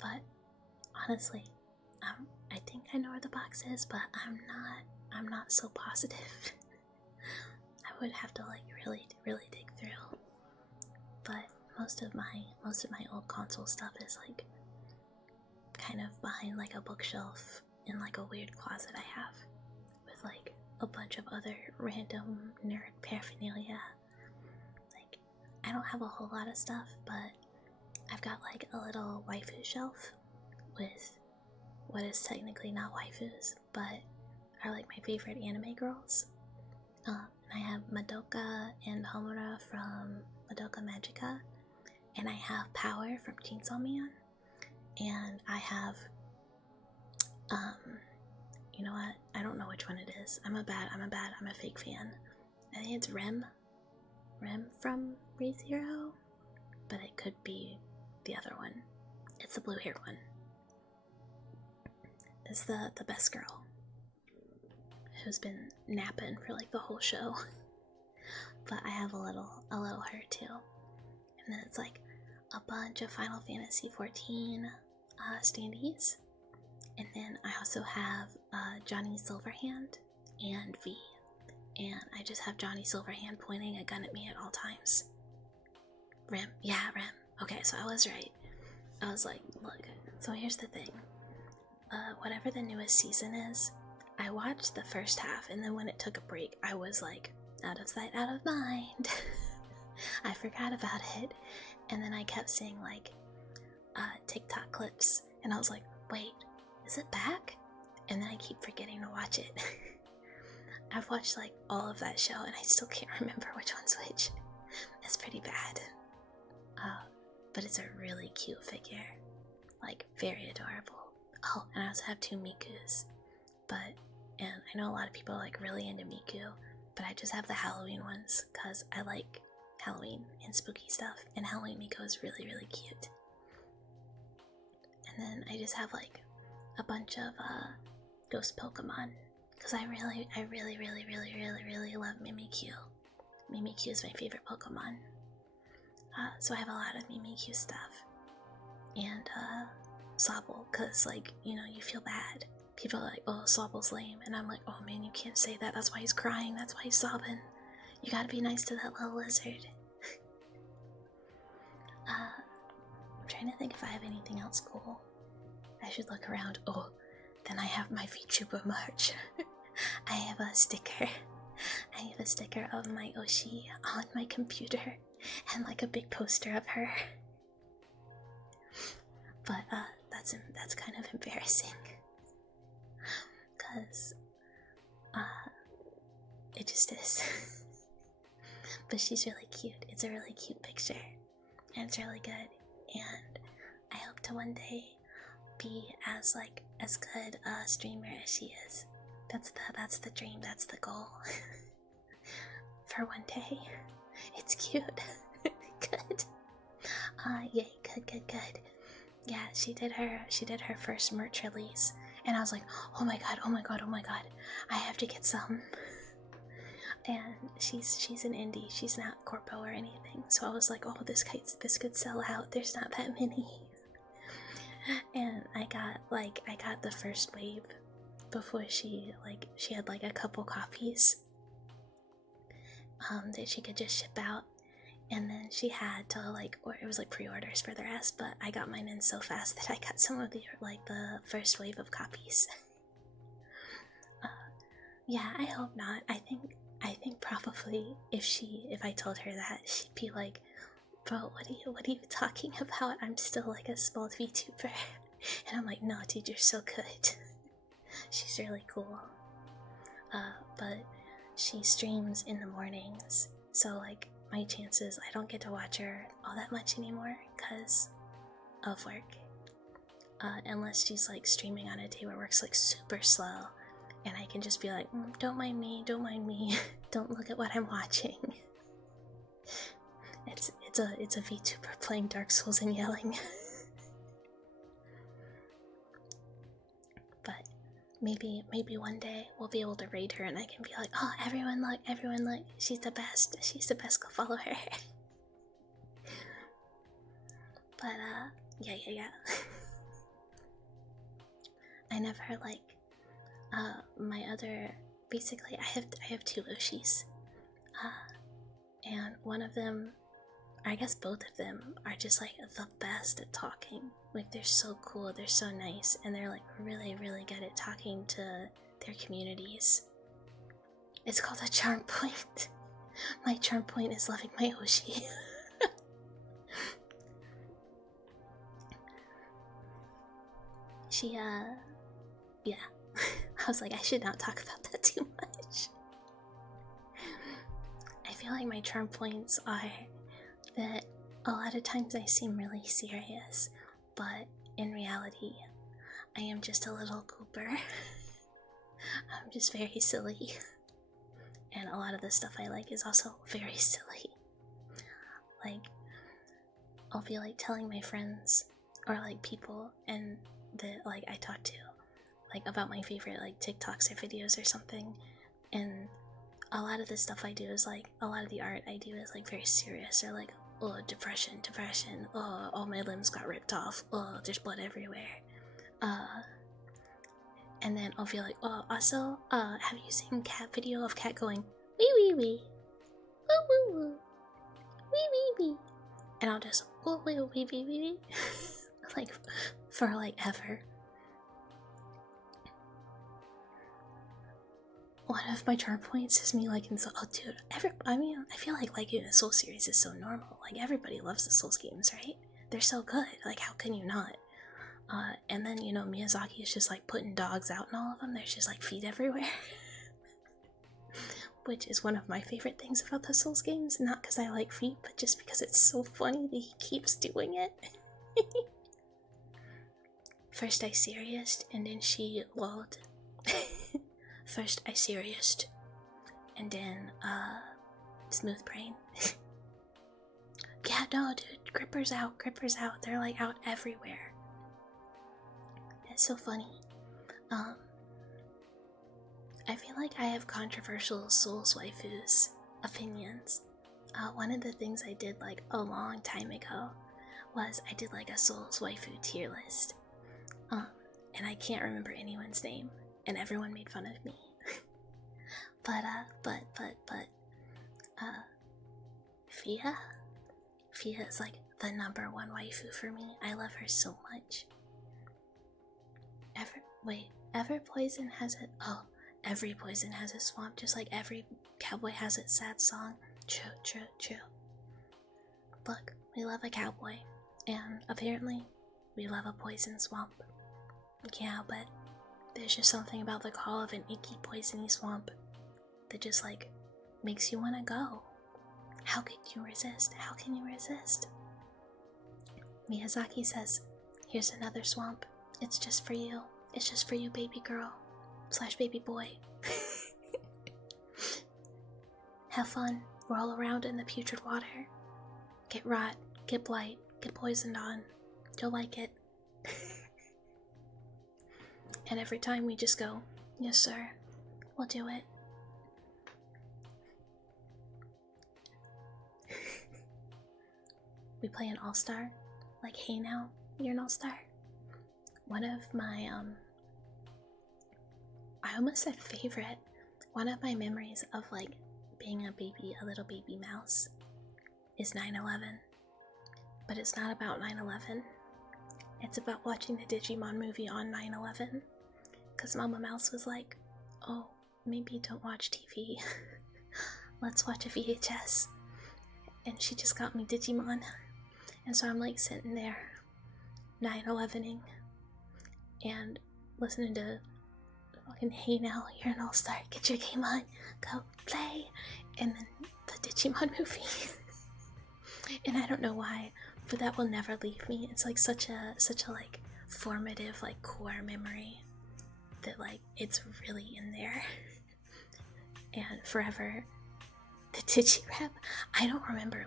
But honestly, I think I know where the box is, but I'm not so positive. I would have to like really dig through. But most of my old console stuff is like kind of behind like a bookshelf in like a weird closet I have with like a bunch of other random nerd paraphernalia. Like, I don't have a whole lot of stuff, but I've got like a little waifu shelf with what is technically not waifus, but are like my favorite anime girls. I have Madoka and Homura from Madoka Magica, and I have Power from Chainsaw Man, and I have, you know what? I don't know which one it is. I'm a fake fan. I think it's Rem from Re:Zero, but it could be the other one. It's the blue haired one. It's the best girl who's been napping for like the whole show. But I have a little her too. And then it's like a bunch of Final Fantasy 14 standees. And then I also have Johnny Silverhand and V. And I just have Johnny Silverhand pointing a gun at me at all times. Rem. Yeah, Rem. Okay, so I was right. I was like, look, so here's the thing. Whatever the newest season is, I watched the first half, and then when it took a break, I was like, out of sight, out of mind. I forgot about it. And then I kept seeing like TikTok clips, and I was like, wait, is it back? And then I keep forgetting to watch it. I've watched like all of that show, and I still can't remember which one's which. It's pretty bad. But it's a really cute figure. Like, very adorable. Oh, and I also have 2 Mikus. And I know a lot of people are like really into Miku, but I just have the Halloween ones because I like Halloween and spooky stuff, and Halloween Miku is really cute. And then I just have like a bunch of ghost Pokemon because I really love Mimikyu. Mimikyu is my favorite Pokemon. So I have a lot of Mimikyu stuff. And Sobble, because like, you know, you feel bad. People are like, oh, Sobble's lame, and I'm like, oh man, you can't say that. That's why he's crying. That's why he's sobbing. You gotta be nice to that little lizard. I'm trying to think if I have anything else cool. I should look around. Oh, then I have my VTuber merch. I have a sticker. I have a sticker of my Oshi on my computer, and like a big poster of her. But that's kind of embarrassing. Cause it just is. But she's really cute. It's a really cute picture, and it's really good. And I hope to one day be as good a streamer as she is. That's the dream. That's the goal. For one day. It's cute. Good. Yay. Good. Yeah, she did her first merch release, and I was like, oh my god, I have to get some. And she's an indie, she's not corpo or anything, so I was like, oh, this could sell out, there's not that many. And I got the first wave before she had like a couple copies that she could just ship out. And then she had to or it was like pre-orders for the rest, but I got mine in so fast that I got some of the first wave of copies. Yeah, I hope not. I think probably if I told her that, she'd be like, bro, what are you talking about? I'm still like a small VTuber. And I'm like, no, dude, you're so good. She's really cool. But she streams in the mornings, so like my chances, I don't get to watch her all that much anymore because of work. Unless she's like streaming on a day where work's like super slow, and I can just be like, don't mind me, don't mind me, don't look at what I'm watching. It's a VTuber playing Dark Souls and yelling. But maybe one day we'll be able to raid her and I can be like, oh, everyone look, she's the best, go follow her. But yeah. I never like my other, basically I have two Oshis. And one of them, I guess both of them, are just like the best at talking. Like they're so cool, they're so nice, and they're like really, really good at talking to their communities. It's called a charm point. My charm point is loving my Oshi. She, yeah. I was like, I should not talk about that too much. I feel like my charm points are that a lot of times I seem really serious, but in reality, I am just a little goober. I'm just very silly. And a lot of the stuff I like is also very silly. Like, I'll be like telling my friends or like people and that like I talk to like about my favorite like TikToks or videos or something, and a lot of the stuff I do is like, a lot of the art I do is like very serious, or like, oh, depression, oh, all my limbs got ripped off, oh, there's blood everywhere. And then I'll feel like, oh, also, have you seen cat video of cat going wee wee wee, woo woo woo, wee wee wee, and I'll just woo wee wee wee wee, like for like ever. One of my charm points is me liking Soul. Oh, dude, I feel like liking the Soul series is so normal. Like everybody loves the Souls games, right? They're so good. Like how can you not? And then you know Miyazaki is just like putting dogs out in all of them. There's just like feet everywhere, which is one of my favorite things about the Souls games. Not because I like feet, but just because it's so funny that he keeps doing it. First I serious, and then she lulled. First I serious, and then smooth brain. Yeah, no, dude, Gripper's out. They're like out everywhere. It's so funny. I feel like I have controversial Souls waifus opinions. One of the things I did like a long time ago was I did like a Souls waifu tier list. And I can't remember anyone's name, and everyone made fun of me. but Fia is like the #1 waifu for me. I love her so much. Every poison has it. Oh, every poison has a swamp, just like every cowboy has its sad song. True. Look, we love a cowboy, and apparently, we love a poison swamp. Yeah, but there's just something about the call of an icky, poisony swamp that just like makes you want to go. How could you resist? How can you resist? Miyazaki says, here's another swamp. It's just for you. It's just for you, baby girl / baby boy. Have fun. Roll around in the putrid water. Get rot. Get blight. Get poisoned on. You'll like it. And every time we just go, yes sir, we'll do it. We play an all-star. Like, hey now, you're an all-star. One of my, I almost said favorite. One of my memories of like being a little baby mouse is 9/11. But it's not about 9/11. It's about watching the Digimon movie on 9/11. Because Mama Mouse was like, oh, maybe don't watch TV. Let's watch a VHS. And she just got me Digimon. And so I'm like sitting there, 9/11ing, and listening to fucking "Hey Now, you're an all-star, get your game on, go play," and then the Digimon movie. And I don't know why, but that will never leave me. It's like such a like formative, like core memory that like it's really in there. And forever. The Digirap, I don't remember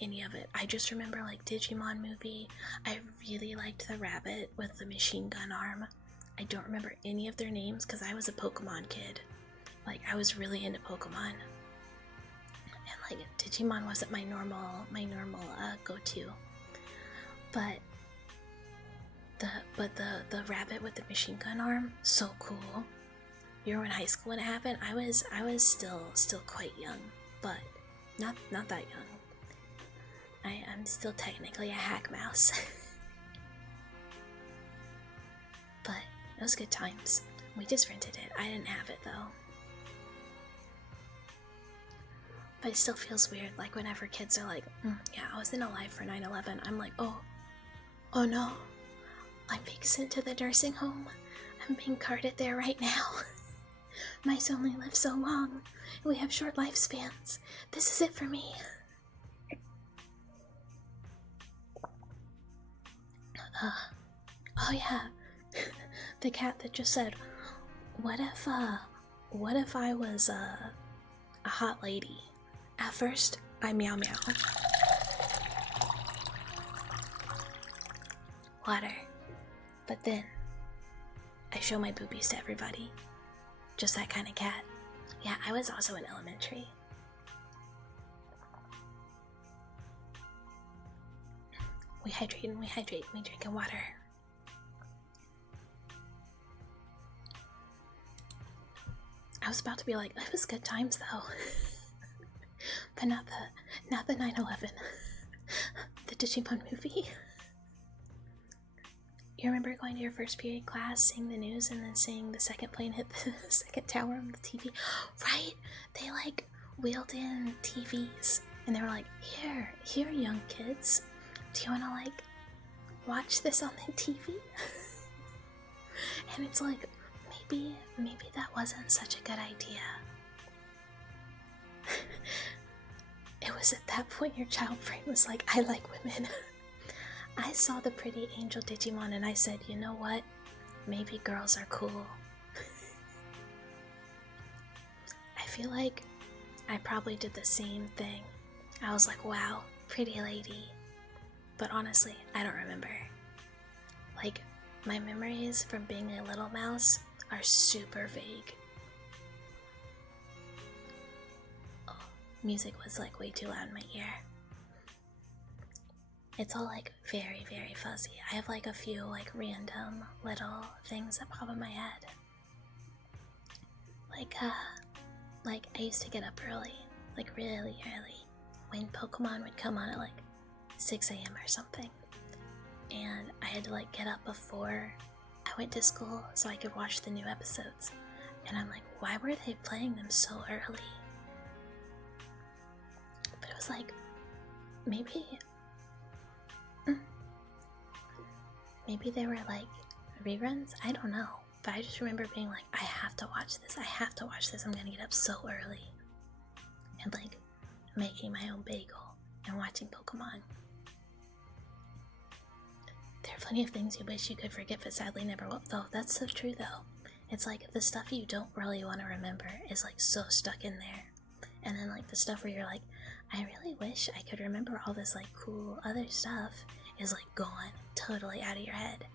any of it. I just remember like Digimon movie. I really liked the rabbit with the machine gun arm. I don't remember any of their names because I was a Pokemon kid. Like I was really into Pokemon. And like Digimon wasn't my normal go-to. But the rabbit with the machine gun arm, so cool. You were in high school when it happened. I was still quite young, but not that young. I'm still technically a hack mouse. But it was good times. We just rented it. I didn't have it though. But it still feels weird, like whenever kids are like, yeah, I wasn't alive for 9/11. I'm like, oh no, I'm being sent to the nursing home. I'm being carted there right now. Mice only live so long. We have short lifespans. This is it for me. Oh yeah, the cat that just said, what if I was a hot lady? At first, I meow meow. Water. But then, I show my boobies to everybody. Just that kind of cat. Yeah, I was also in elementary. We hydrate, we drinking water. I was about to be like, it was good times though. But not the 9/11. The Digimon movie. You remember going to your first period class, seeing the news, and then seeing the second plane hit the second tower on the TV? Right? They like wheeled in TVs and they were like, here young kids, do you want to like watch this on the TV? And it's like, maybe that wasn't such a good idea. It was at that point your child brain was like, I like women. I saw the pretty angel Digimon and I said, you know what? Maybe girls are cool. I feel like I probably did the same thing. I was like, wow, pretty lady. But honestly, I don't remember. Like, my memories from being a little mouse are super vague. Oh, music was like way too loud in my ear. It's all like very, very fuzzy. I have like a few like random little things that pop in my head. Like I used to get up early, like really early, when Pokemon would come on at like 6 a.m. or something. And I had to like get up before I went to school so I could watch the new episodes. And I'm like, why were they playing them so early? But it was like, maybe they were like reruns? I don't know. But I just remember being like, I have to watch this. I'm gonna get up so early. And like making my own bagel and watching Pokemon. There are plenty of things you wish you could forget, but sadly never will. Though that's so true though. It's like the stuff you don't really want to remember is like so stuck in there. And then like the stuff where you're like, I really wish I could remember all this like cool other stuff is like gone, totally out of your head.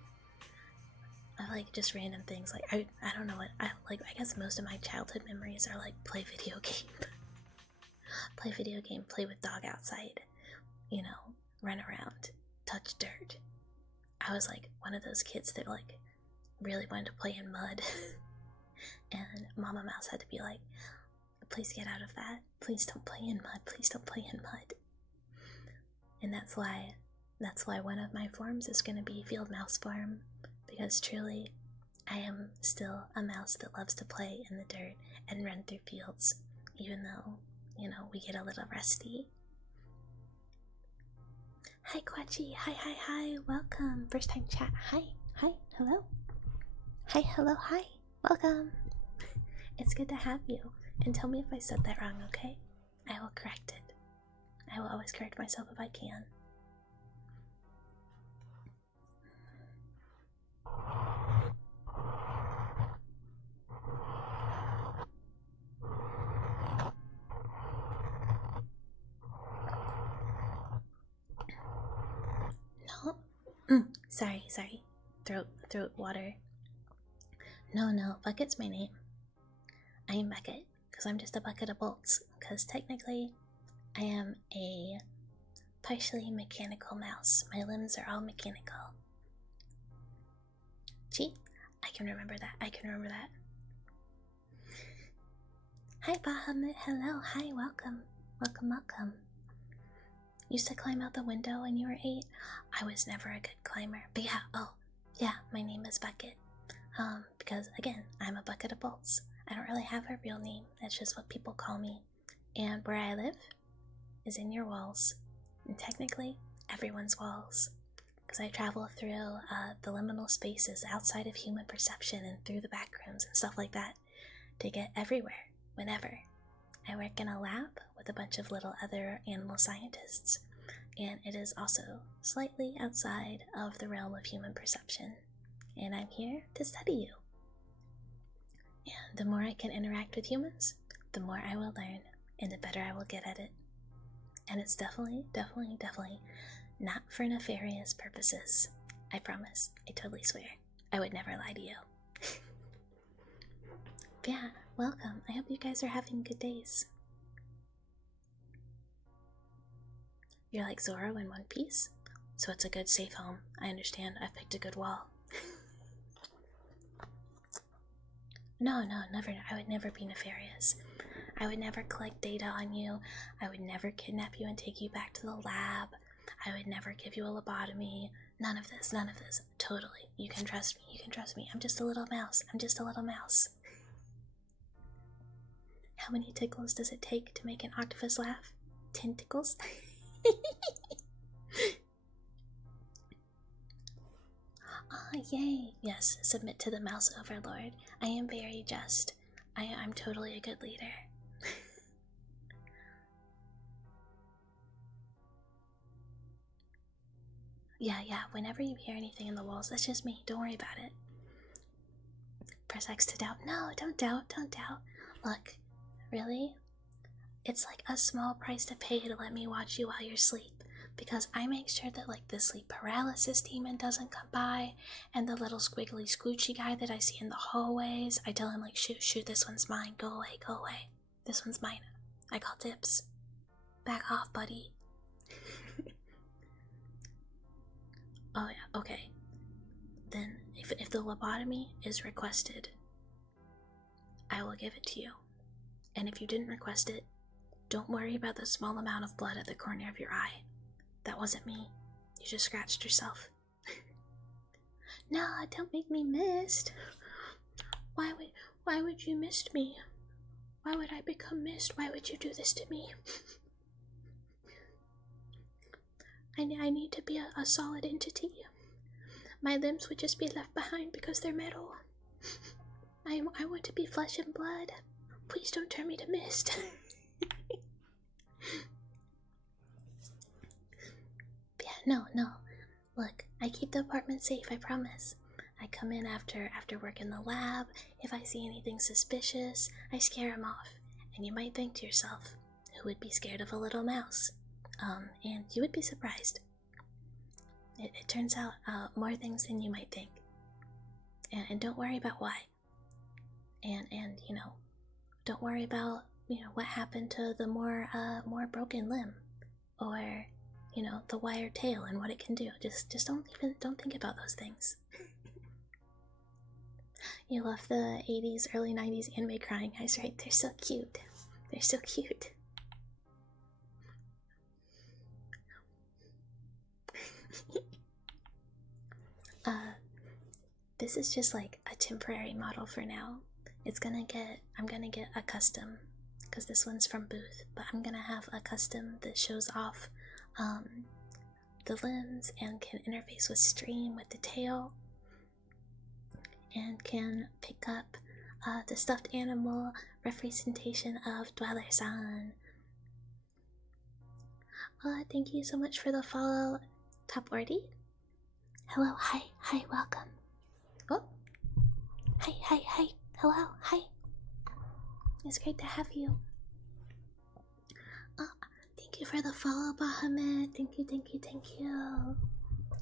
I like just random things. Like I don't know what I guess most of my childhood memories are like play video game, play with dog outside, you know, run around, touch dirt. I was like one of those kids that like really wanted to play in mud. And Mama Mouse had to be like, please get out of that. Please don't play in mud. Please don't play in mud. And that's why one of my forms is going to be Field Mouse Farm. Because truly, I am still a mouse that loves to play in the dirt and run through fields. Even though, you know, we get a little rusty. Hi Quachi, hi, welcome. First time chat, hi, hello. Hi, hello, hi. Welcome. It's good to have you. And tell me if I said that wrong, okay? I will correct it. I will always correct myself if I can. No. Sorry. Throat water. No, Bucket's my name. I am Bucket, because I'm just a bucket of bolts, because technically I am a partially mechanical mouse. My limbs are all mechanical. Gee, I can remember that. Hi Bahamut, hello, hi, welcome. Used to climb out the window when you were 8? I was never a good climber, but yeah, my name is Bucket. Because again, I'm a bucket of bolts. I don't really have a real name, that's just what people call me. And where I live is in your walls, and technically everyone's walls, because I travel through the liminal spaces outside of human perception and through the back rooms and stuff like that to get everywhere, whenever. I work in a lab with a bunch of little other animal scientists, and it is also slightly outside of the realm of human perception, and I'm here to study you. And the more I can interact with humans, the more I will learn, and the better I will get at it. And it's definitely not for nefarious purposes. I promise. I totally swear. I would never lie to you. But yeah, welcome. I hope you guys are having good days. You're like Zoro in One Piece, so it's a good safe home. I understand. I've picked a good wall. No, never. I would never be nefarious. I would never collect data on you. I would never kidnap you and take you back to the lab. I would never give you a lobotomy. None of this. Totally. You can trust me. I'm just a little mouse. How many tickles does it take to make an octopus laugh? 10 tickles? Yay! Yes, submit to the mouse overlord. I am very just. I'm totally a good leader. Yeah, whenever you hear anything in the walls, that's just me. Don't worry about it. Press X to doubt. No, don't doubt. Look, really? It's like a small price to pay to let me watch you while you're asleep, because I make sure that like the sleep paralysis demon doesn't come by, and the little squiggly scoochy guy that I see in the hallways, I tell him like, shoot, this one's mine, go away, this one's mine, I call tips. Back off, buddy. Oh yeah, okay. Then if the lobotomy is requested, I will give it to you. And if you didn't request it, don't worry about the small amount of blood at the corner of your eye. That wasn't me. You just scratched yourself. No, don't make me mist. Why would you mist me? Why would I become mist? Why would you do this to me? I need to be a solid entity. My limbs would just be left behind because they're metal. I want to be flesh and blood. Please don't turn me to mist. Yeah, no. Look, I keep the apartment safe, I promise. I come in after work in the lab. If I see anything suspicious, I scare him off. And you might think to yourself, who would be scared of a little mouse? And you would be surprised. It turns out more things than you might think. And don't worry about why. And don't worry about what happened to the more broken limb, or the wire tail and what it can do. Just don't think about those things. You love the 80s, early 90s anime crying eyes, right? They're so cute. This is just like a temporary model for now. I'm gonna get a custom, because this one's from Booth, but I'm gonna have a custom that shows off the limbs and can interface with stream with the tail. and can pick up the stuffed animal representation of Dweller-san. Thank you so much for the follow, Top Ordy. Hello, hi, welcome. Oh, hi, hello, hi. It's great to have you. Thank you for the follow, Bahamut. Thank you.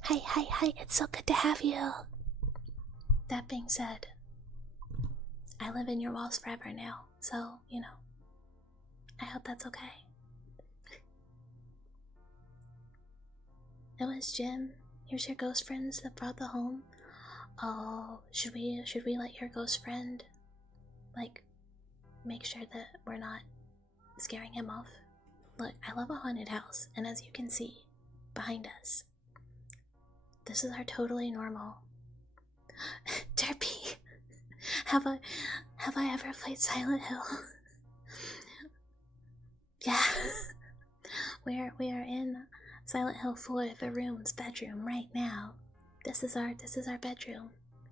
Hi, it's so good to have you. That being said, I live in your walls forever now, so, you know, I hope that's okay. It was Jim. Here's your ghost friends that brought the home. Oh, should we let your ghost friend, like, make sure that we're not scaring him off? Look, I love a haunted house, and as you can see behind us, this is our totally normal. Derpy, have I ever played Silent Hill? Yeah, we are in Silent Hill 4, the room's bedroom right now. This is our bedroom.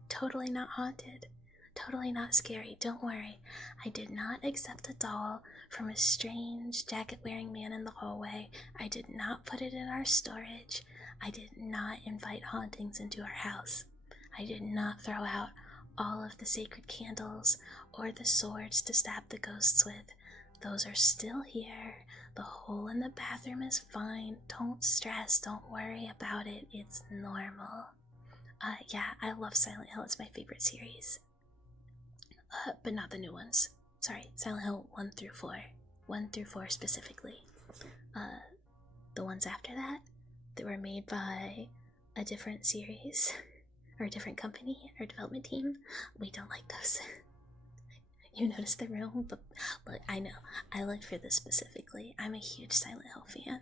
Totally not haunted. Totally not scary. Don't worry. I did not accept a doll from a strange jacket-wearing man in the hallway. I did not put it in our storage. I did not invite hauntings into our house. I did not throw out all of the sacred candles or the swords to stab the ghosts with. Those are still here. The hole in the bathroom is fine. Don't stress. Don't worry about it. It's normal. Yeah, I love Silent Hill. It's my favorite series. But not the new ones. Sorry, Silent Hill 1 through 4. 1 through 4 specifically. The ones after that were made by a different series, or a different company, or development team. We don't like those. You noticed the room, but look, I know. I looked for this specifically. I'm a huge Silent Hill fan.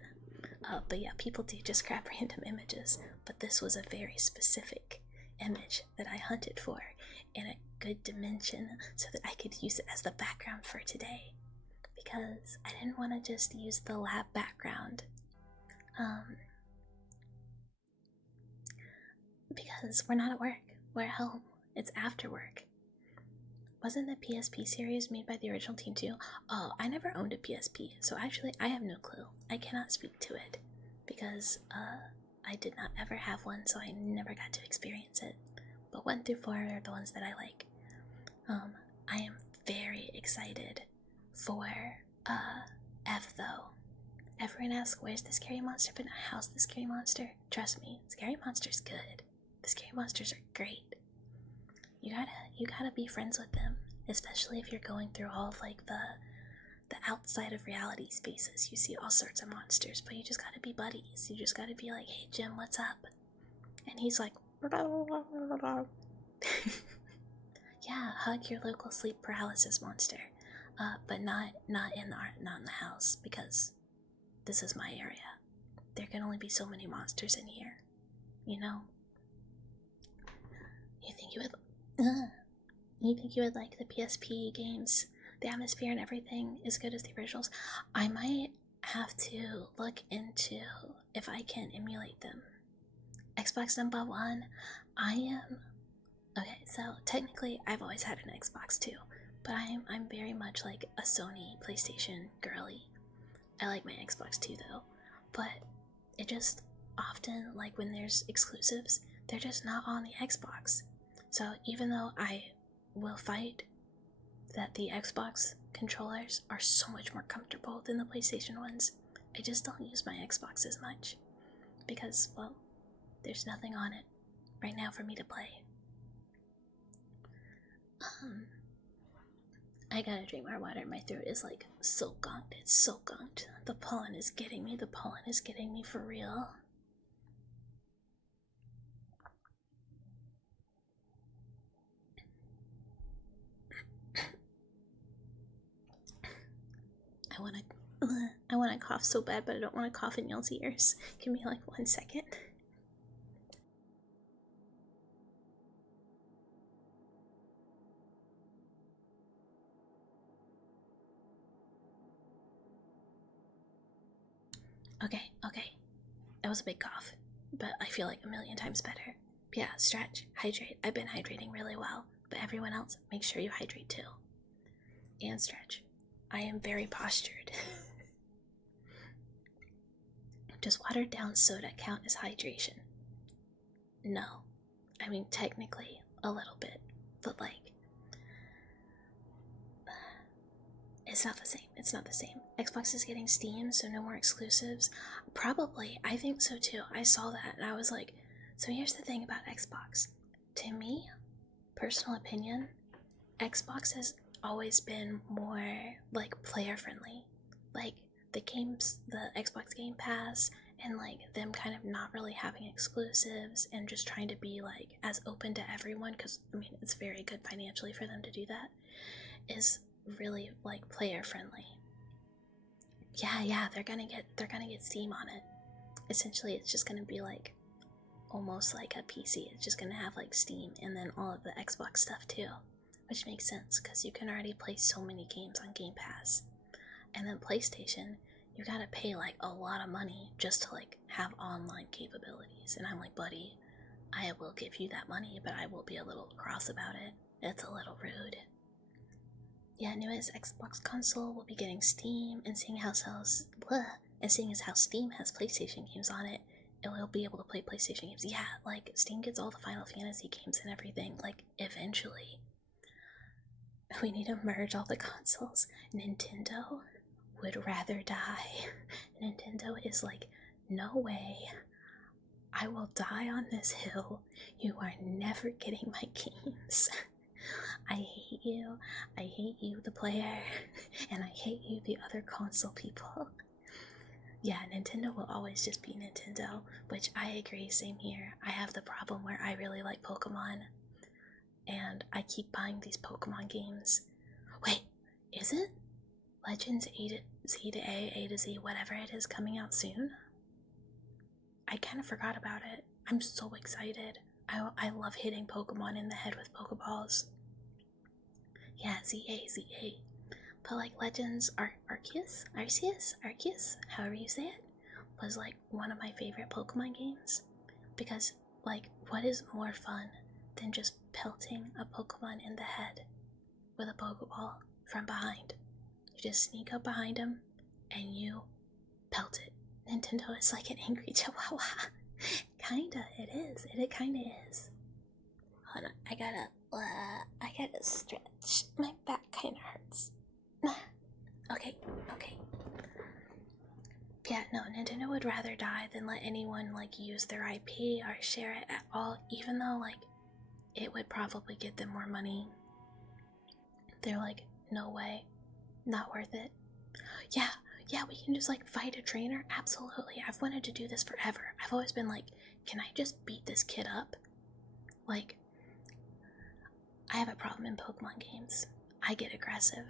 But yeah, people do just grab random images, but this was a very specific image that I hunted for in a good dimension so that I could use it as the background for today, because I didn't want to just use the lab background, because we're not at work, we're at home, it's after work. Wasn't the PSP series made by the original team too? Oh, I never owned a PSP, so actually I have no clue. I cannot speak to it, because I did not ever have one, so I never got to experience it. But 1 through 4 are the ones that I like. I am very excited for F though. Everyone asks, where's the scary monster, but not how's the scary monster? Trust me, scary monster's good. The scary monsters are great. You gotta be friends with them, especially if you're going through all of like the outside of reality spaces. You see all sorts of monsters, but you just gotta be buddies. You just gotta be like, hey Jim, what's up? And he's like, yeah, hug your local sleep paralysis monster, but not in the house, because this is my area. There can only be so many monsters in here, you know. You think you would like the PSP games, the atmosphere and everything as good as the originals? I might have to look into if I can emulate them. Xbox number 1, okay, so technically I've always had an Xbox too, but I'm very much like a Sony PlayStation girly. I like my Xbox too though, but it just often, like when there's exclusives, they're just not on the Xbox. So even though I will fight that the Xbox controllers are so much more comfortable than the PlayStation ones, I just don't use my Xbox as much, because, well, there's nothing on it right now for me to play. I gotta drink more water. My throat is like so gunked. It's so gunked. The pollen is getting me. The pollen is getting me for real. I wanna cough so bad, but I don't wanna cough in y'all's ears. Give me like 1 second. Okay. That was a big cough, but I feel like a million times better. Yeah, stretch, hydrate. I've been hydrating really well, but everyone else, make sure you hydrate too. And stretch. I am very postured. Does watered down soda count as hydration? No. I mean, technically, a little bit, but like, it's not the same. It's not the same. Xbox is getting Steam, so no more exclusives. Probably. I think so too. I saw that and I was like, so here's the thing about Xbox. To me, personal opinion, Xbox has always been more like player friendly. Like the games, the Xbox Game Pass, and like them kind of not really having exclusives and just trying to be like as open to everyone, because I mean it's very good financially for them to do that, is really like player friendly. Yeah, they're gonna get Steam on it. Essentially it's just gonna be like almost like a PC. It's just gonna have like Steam and then all of the Xbox stuff too, which makes sense because you can already play so many games on Game Pass. And then PlayStation, you gotta pay like a lot of money just to like have online capabilities. And I'm like, buddy, I will give you that money, but I will be a little cross about it. It's a little rude. Yeah, newest Xbox console will be getting Steam, and seeing as how Steam has PlayStation games on it, it will be able to play PlayStation games. Yeah, like Steam gets all the Final Fantasy games and everything. Like eventually, we need to merge all the consoles. Nintendo would rather die. Nintendo is like, no way. I will die on this hill. You are never getting my games. I hate you. I hate you, the player. And I hate you, the other console people. Yeah, Nintendo will always just be Nintendo, which I agree, same here. I have the problem where I really like Pokemon, and I keep buying these Pokemon games. Wait, is it Legends A to Z to A to Z, whatever it is, coming out soon? I kind of forgot about it. I'm so excited. I love hitting Pokemon in the head with Pokeballs. Yeah, ZA. But like Legends Arceus, however you say it, was like one of my favorite Pokemon games. Because like, what is more fun than just pelting a Pokemon in the head with a Pokeball from behind? You just sneak up behind him and you pelt it. Nintendo is like an angry chihuahua. Kinda, it is. It kinda is. Hold on, I gotta stretch. My back kinda hurts. Okay. Yeah, no, Nintendo would rather die than let anyone like use their IP or share it at all, even though like it would probably get them more money. They're like, no way, not worth it. Yeah, we can just like fight a trainer. Absolutely. I've wanted to do this forever. I've always been like, can I just beat this kid up? Like, I have a problem in Pokemon games. I get aggressive.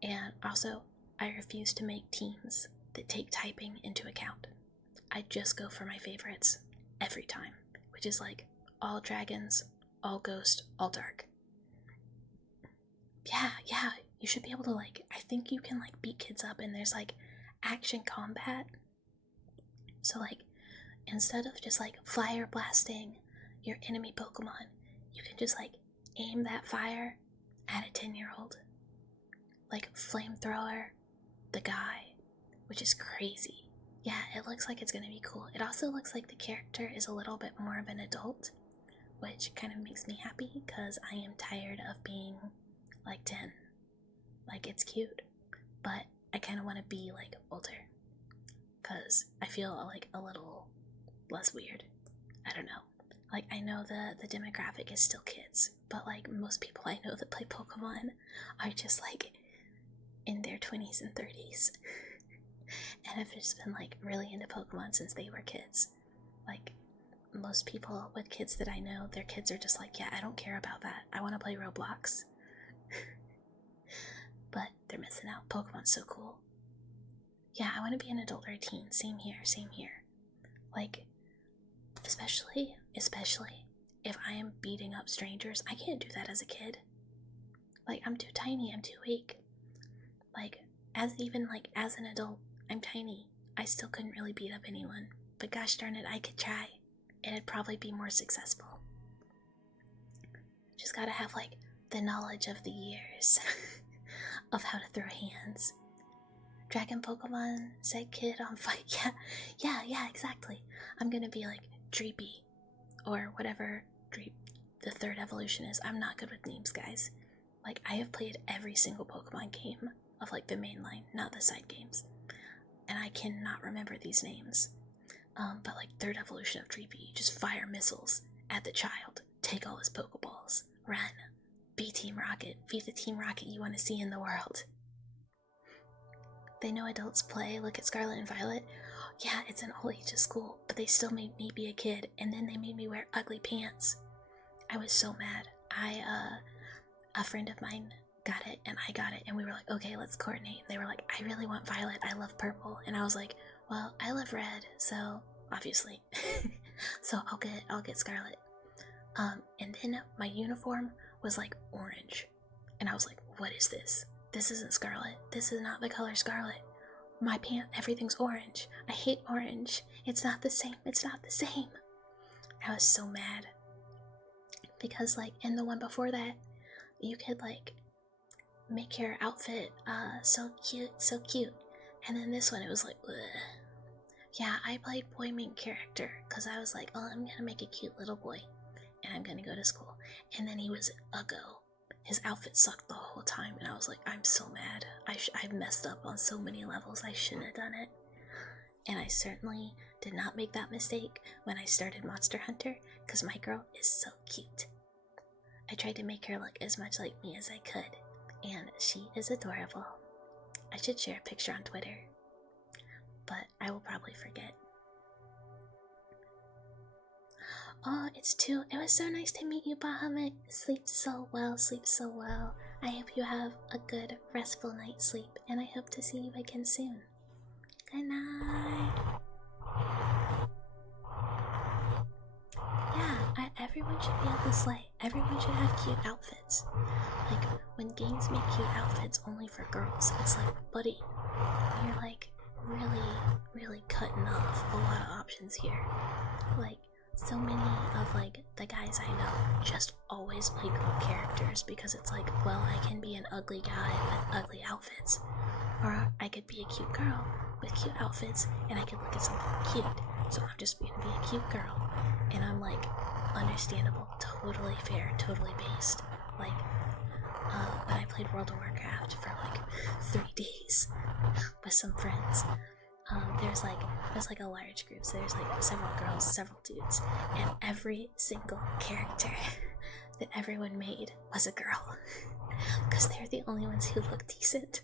And also, I refuse to make teams that take typing into account. I just go for my favorites every time, which is like all dragons, all ghost, all dark. Yeah, you should be able to like, I think you can like beat kids up and there's like action combat. So like, instead of just like fire blasting your enemy Pokemon, you can just like aim that fire at a 10-year-old. Like flamethrower the guy, which is crazy. Yeah, it looks like it's gonna be cool. It also looks like the character is a little bit more of an adult, which kind of makes me happy because I am tired of being like 10. Like, it's cute, but I kind of want to be like older because I feel like a little less weird. I don't know. Like, I know the demographic is still kids, but like most people I know that play Pokemon are just like in their 20s and 30s and have just been like really into Pokemon since they were kids. Like, most people with kids that I know, their kids are just like, yeah, I don't care about that. I want to play Roblox. But they're missing out. Pokemon's so cool. Yeah, I want to be an adult or a teen. Same here. Like, especially if I am beating up strangers. I can't do that as a kid. Like, I'm too tiny. I'm too weak. Like, as an adult, I'm tiny. I still couldn't really beat up anyone. But gosh darn it, I could try. it'd probably be more successful. Just gotta have like the knowledge of the years of how to throw hands. Dragon Pokemon said kid on fight. Yeah, exactly. I'm gonna be like Dreepy or whatever the third evolution is. I'm not good with names, guys. Like, I have played every single Pokemon game of like the main line, not the side games, and I cannot remember these names. But like third evolution of Dreepy, just fire missiles at the child, take all his Pokeballs, run, be Team Rocket, be the Team Rocket you want to see in the world. They know adults play. Look at Scarlet and Violet. Yeah, it's an all ages school, but they still made me be a kid, and then they made me wear ugly pants. I was so mad. A friend of mine got it, and I got it, and we were like, okay, let's coordinate. They were like, I really want Violet, I love purple, and I was like, well, I love red, so obviously, so I'll get Scarlet. And then my uniform was like orange, and I was like, what is this? This isn't Scarlet. This is not the color Scarlet. My everything's orange. I hate orange. It's not the same. It's not the same. I was so mad. Because, like, in the one before that, you could, like, make your outfit, so cute, so cute. And then this one, it was like, ugh. Yeah, I played boy main character, because I was like, oh, I'm gonna make a cute little boy, and I'm gonna go to school. And then he was uggo. His outfit sucked the whole time, and I was like, I'm so mad. I messed up on so many levels. I shouldn't have done it. And I certainly did not make that mistake when I started Monster Hunter, because my girl is so cute. I tried to make her look as much like me as I could, and she is adorable. I should share a picture on Twitter, but I will probably forget. Oh, it's 2. It was so nice to meet you, Bahamut. Sleep so well, sleep so well. I hope you have a good, restful night's sleep, and I hope to see you again soon. Good night. Yeah, everyone should be able to slay. Everyone should have cute outfits. Like, when games make cute outfits only for girls, it's like, buddy, you're like really cutting off a lot of options here. Like, so many of like the guys I know just always play girl characters because it's like, well, I can be an ugly guy with ugly outfits, or I could be a cute girl with cute outfits and I could look at something cute, so I'm just gonna be a cute girl. And I'm like, understandable, totally fair, totally based. Like, when I played World of Warcraft for like 3 days with some friends, there's like a large group, so there's like several girls, several dudes, and every single character that everyone made was a girl, because they're the only ones who look decent,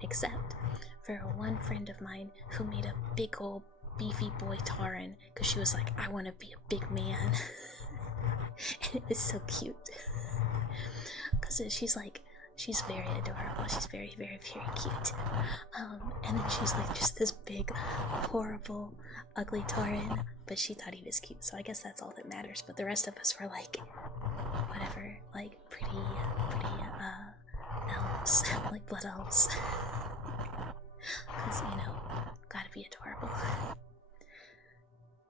except for one friend of mine who made a big old beefy boy Tauren, because she was like, I want to be a big man. And it was so cute, because she's very adorable. She's very cute. And then she's like just this big, horrible, ugly Tauren, but she thought he was cute, so I guess that's all that matters. But the rest of us were like, whatever, like pretty elves, like blood elves. Because, gotta be adorable.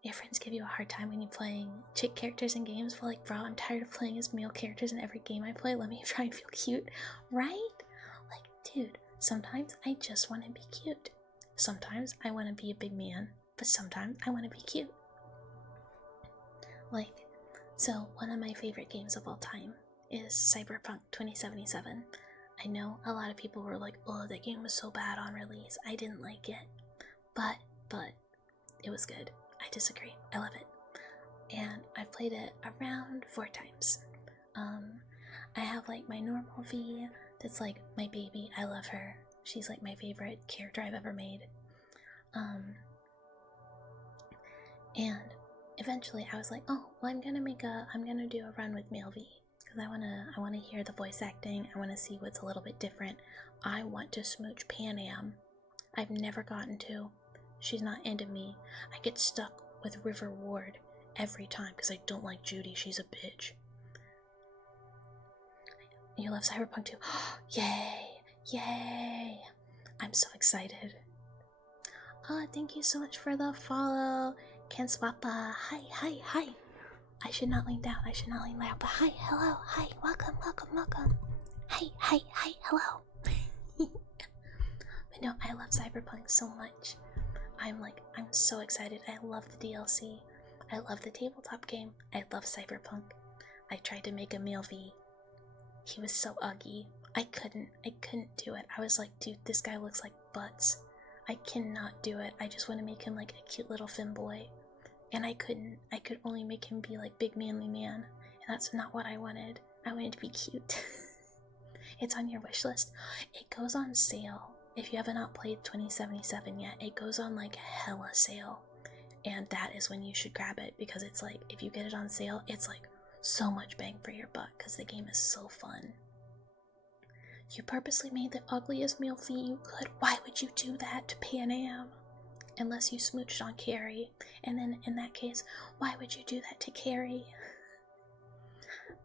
Your friends give you a hard time when you're playing chick characters in games. Well, like, bro, I'm tired of playing as male characters in every game I play. Let me try and feel cute, right? Like, dude, sometimes I just want to be cute. Sometimes I want to be a big man, but sometimes I want to be cute. Like, so one of my favorite games of all time is Cyberpunk 2077. I know a lot of people were like, oh, that game was so bad on release. I didn't like it. But it was good. I disagree. I love it. And I've played it around 4 times. I have like my normal V that's like my baby. I love her. She's like my favorite character I've ever made. And eventually I was like, oh, well, I'm gonna do a run with male V, because I wanna hear the voice acting. I wanna see what's a little bit different. I want to smooch Pan Am. I've never gotten to. She's not into me. I get stuck with River Ward every time because I don't like Judy. She's a bitch. You love Cyberpunk too? Yay! I'm so excited. Oh, thank you so much for the follow. Can swap, hi, hi, hi. I should not lean down, I should not lean loud, but hi, hello, hi, welcome, welcome, welcome. Hi, hi, hi, hello. But no, I love Cyberpunk so much. I'm so excited. I love the DLC. I love the tabletop game. I love Cyberpunk. I tried to make a male V. He was so ugly. I couldn't do it. I was like, dude, this guy looks like butts. I cannot do it. I just want to make him like a cute little femboy. And I couldn't. I could only make him be like big manly man. And that's not what I wanted. I wanted to be cute. It's on your wish list. It goes on sale. If you have not played 2077 yet, it goes on like hella sale. And that is when you should grab it, because it's like, if you get it on sale, it's like so much bang for your buck, because the game is so fun. You purposely made the ugliest male fee you could. Why would you do that to Pan Am? Unless you smooched on Carrie. And then in that case, why would you do that to Carrie?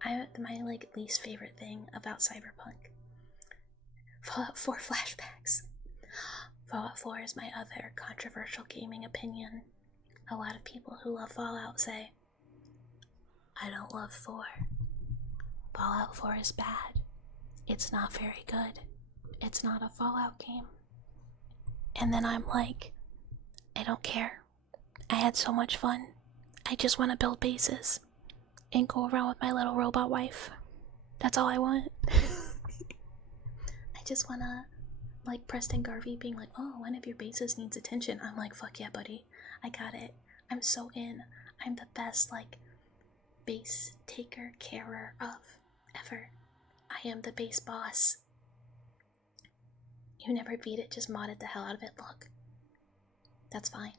My like least favorite thing about Cyberpunk. Fallout 4 flashbacks. Fallout 4 is my other controversial gaming opinion. A lot of people who love Fallout say, I don't love 4. Fallout 4 is bad. It's not very good. It's not a Fallout game. And then I'm like, I don't care. I had so much fun. I just want to build bases and go around with my little robot wife. That's all I want. I just want to, like Preston Garvey being like, oh, one of your bases needs attention. I'm like, fuck yeah, buddy. I got it. I'm so in. I'm the best, like, base taker, carer of ever. I am the base boss. You never beat it, just modded the hell out of it. Look. That's fine.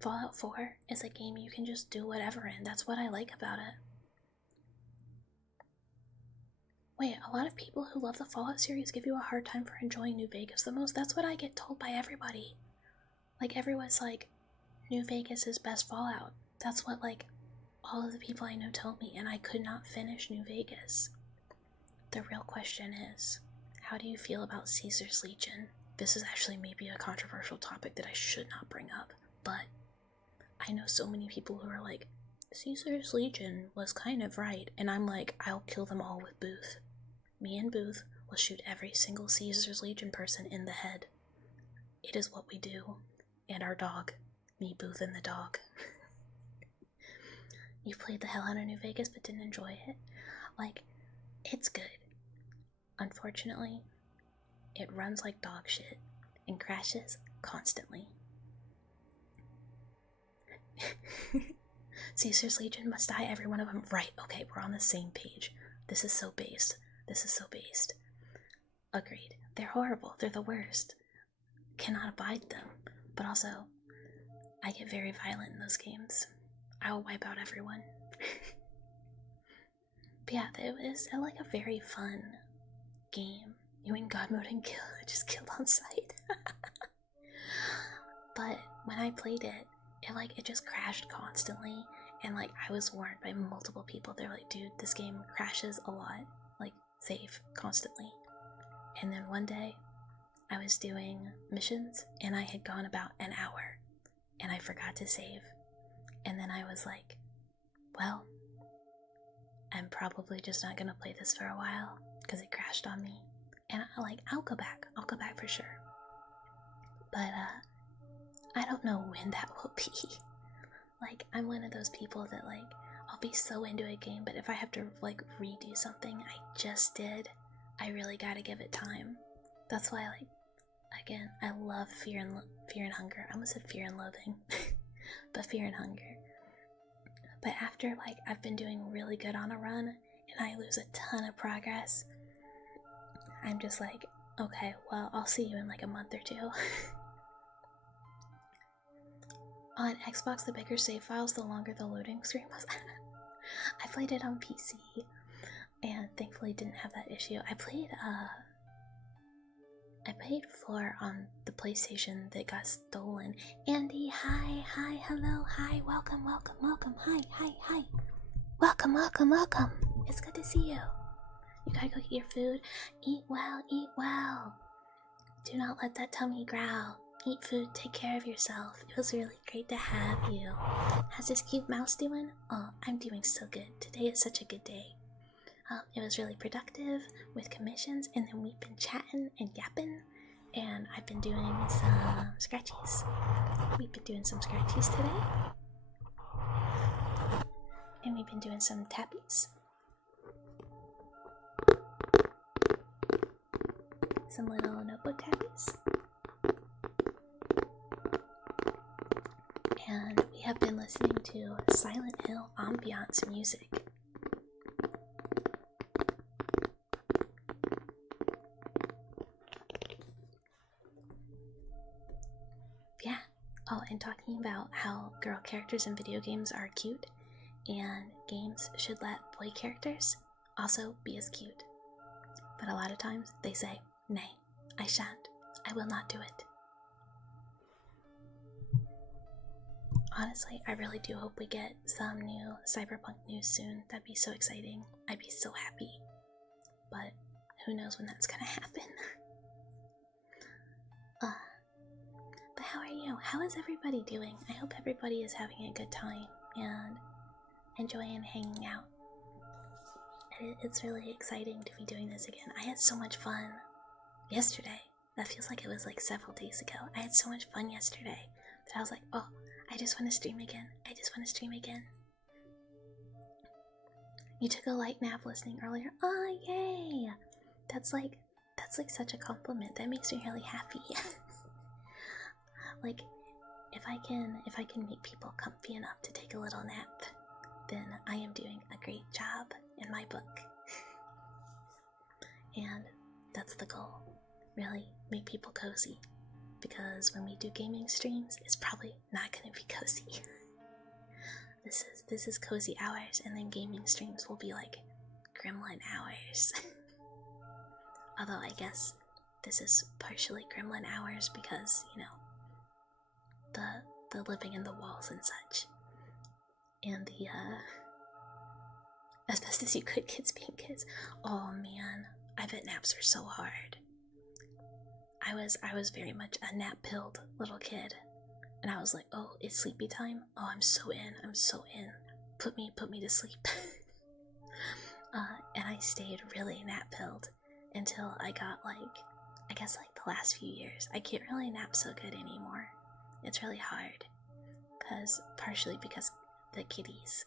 Fallout 4 is a game you can just do whatever in. That's what I like about it. Wait, a lot of people who love the Fallout series give you a hard time for enjoying New Vegas the most. That's what I get told by everybody. Like, everyone's like, New Vegas is best Fallout. That's what, like, all of the people I know told me, and I could not finish New Vegas. The real question is, how do you feel about Caesar's Legion? This is actually maybe a controversial topic that I should not bring up, but I know so many people who are like, Caesar's Legion was kind of right, and I'm like, I'll kill them all with Booth. Me and Booth will shoot every single Caesar's Legion person in the head. It is what we do. And our dog. Me, Booth, and the dog. You played the hell out of New Vegas but didn't enjoy it? Like, it's good. Unfortunately, it runs like dog shit and crashes constantly. Caesar's Legion must die, every one of them. Right, okay, we're on the same page. This is so based. This is so based. Agreed. They're horrible. They're the worst. Cannot abide them. But also, I get very violent in those games. I will wipe out everyone. But yeah, it was like a very fun game. You in God mode and just killed on sight. But when I played it, it just crashed constantly, and like I was warned by multiple people. They're like, dude, this game crashes a lot, like save constantly. And then one day I was doing missions and I had gone about an hour and I forgot to save. And then I was like, well, I'm probably just not gonna play this for a while because it crashed on me. And I'll go back for sure. But I don't know when that will be. Like, I'm one of those people that like, I'll be so into a game, but if I have to like redo something I just did, I really gotta give it time. That's why, like, again, I love Fear and Hunger. I almost said Fear and Loathing, but Fear and Hunger. But after like I've been doing really good on a run and I lose a ton of progress, I'm just like, okay, well, I'll see you in like a month or two. On Xbox, the bigger save files, the longer the loading screen was. I played it on PC and thankfully didn't have that issue. I played 4 on the PlayStation that got stolen. Andy, hi, hello, hi, welcome, hi. Welcome. It's good to see you. You gotta go get your food. Eat well. Do not let that tummy growl. eat food, take care of yourself. It was really great to have you. How's this cute mouse doing? Oh, I'm doing so good. Today is such a good day. It was really productive with commissions, and then we've been chatting and yapping, and I've been doing some scratchies. We've been doing some scratchies today, and we've been doing some tappies. Some little notebook tappies. And we have been listening to Silent Hill ambiance music. Yeah. Oh, and talking about how girl characters in video games are cute, and games should let boy characters also be as cute. But a lot of times they say, nay, I shan't. I will not do it. Honestly, I really do hope we get some new Cyberpunk news soon. That'd be so exciting. I'd be so happy. But who knows when that's gonna happen. But how are you? How is everybody doing? I hope everybody is having a good time and enjoying hanging out. It's really exciting to be doing this again. I had so much fun yesterday. That feels like it was like several days ago. I had so much fun yesterday that I was like, oh, I just want to stream again. I just want to stream again. You took a light nap listening earlier. Oh, yay! That's like such a compliment. That makes me really happy. Like, if I can make people comfy enough to take a little nap, then I am doing a great job in my book. And that's the goal. Really make people cozy. Because when we do gaming streams, it's probably not gonna be cozy. This is cozy hours, and then gaming streams will be like gremlin hours. Although I guess this is partially gremlin hours because, you know, the living in the walls and such. And the as best as you could, kids being kids. Oh man, I bet naps are so hard. I was very much a nap-pilled little kid, and I was like, oh, it's sleepy time. Oh, I'm so in. Put me to sleep. And I stayed really nap-pilled until I got I guess the last few years. I can't really nap so good anymore. It's really hard, partially because the kitties.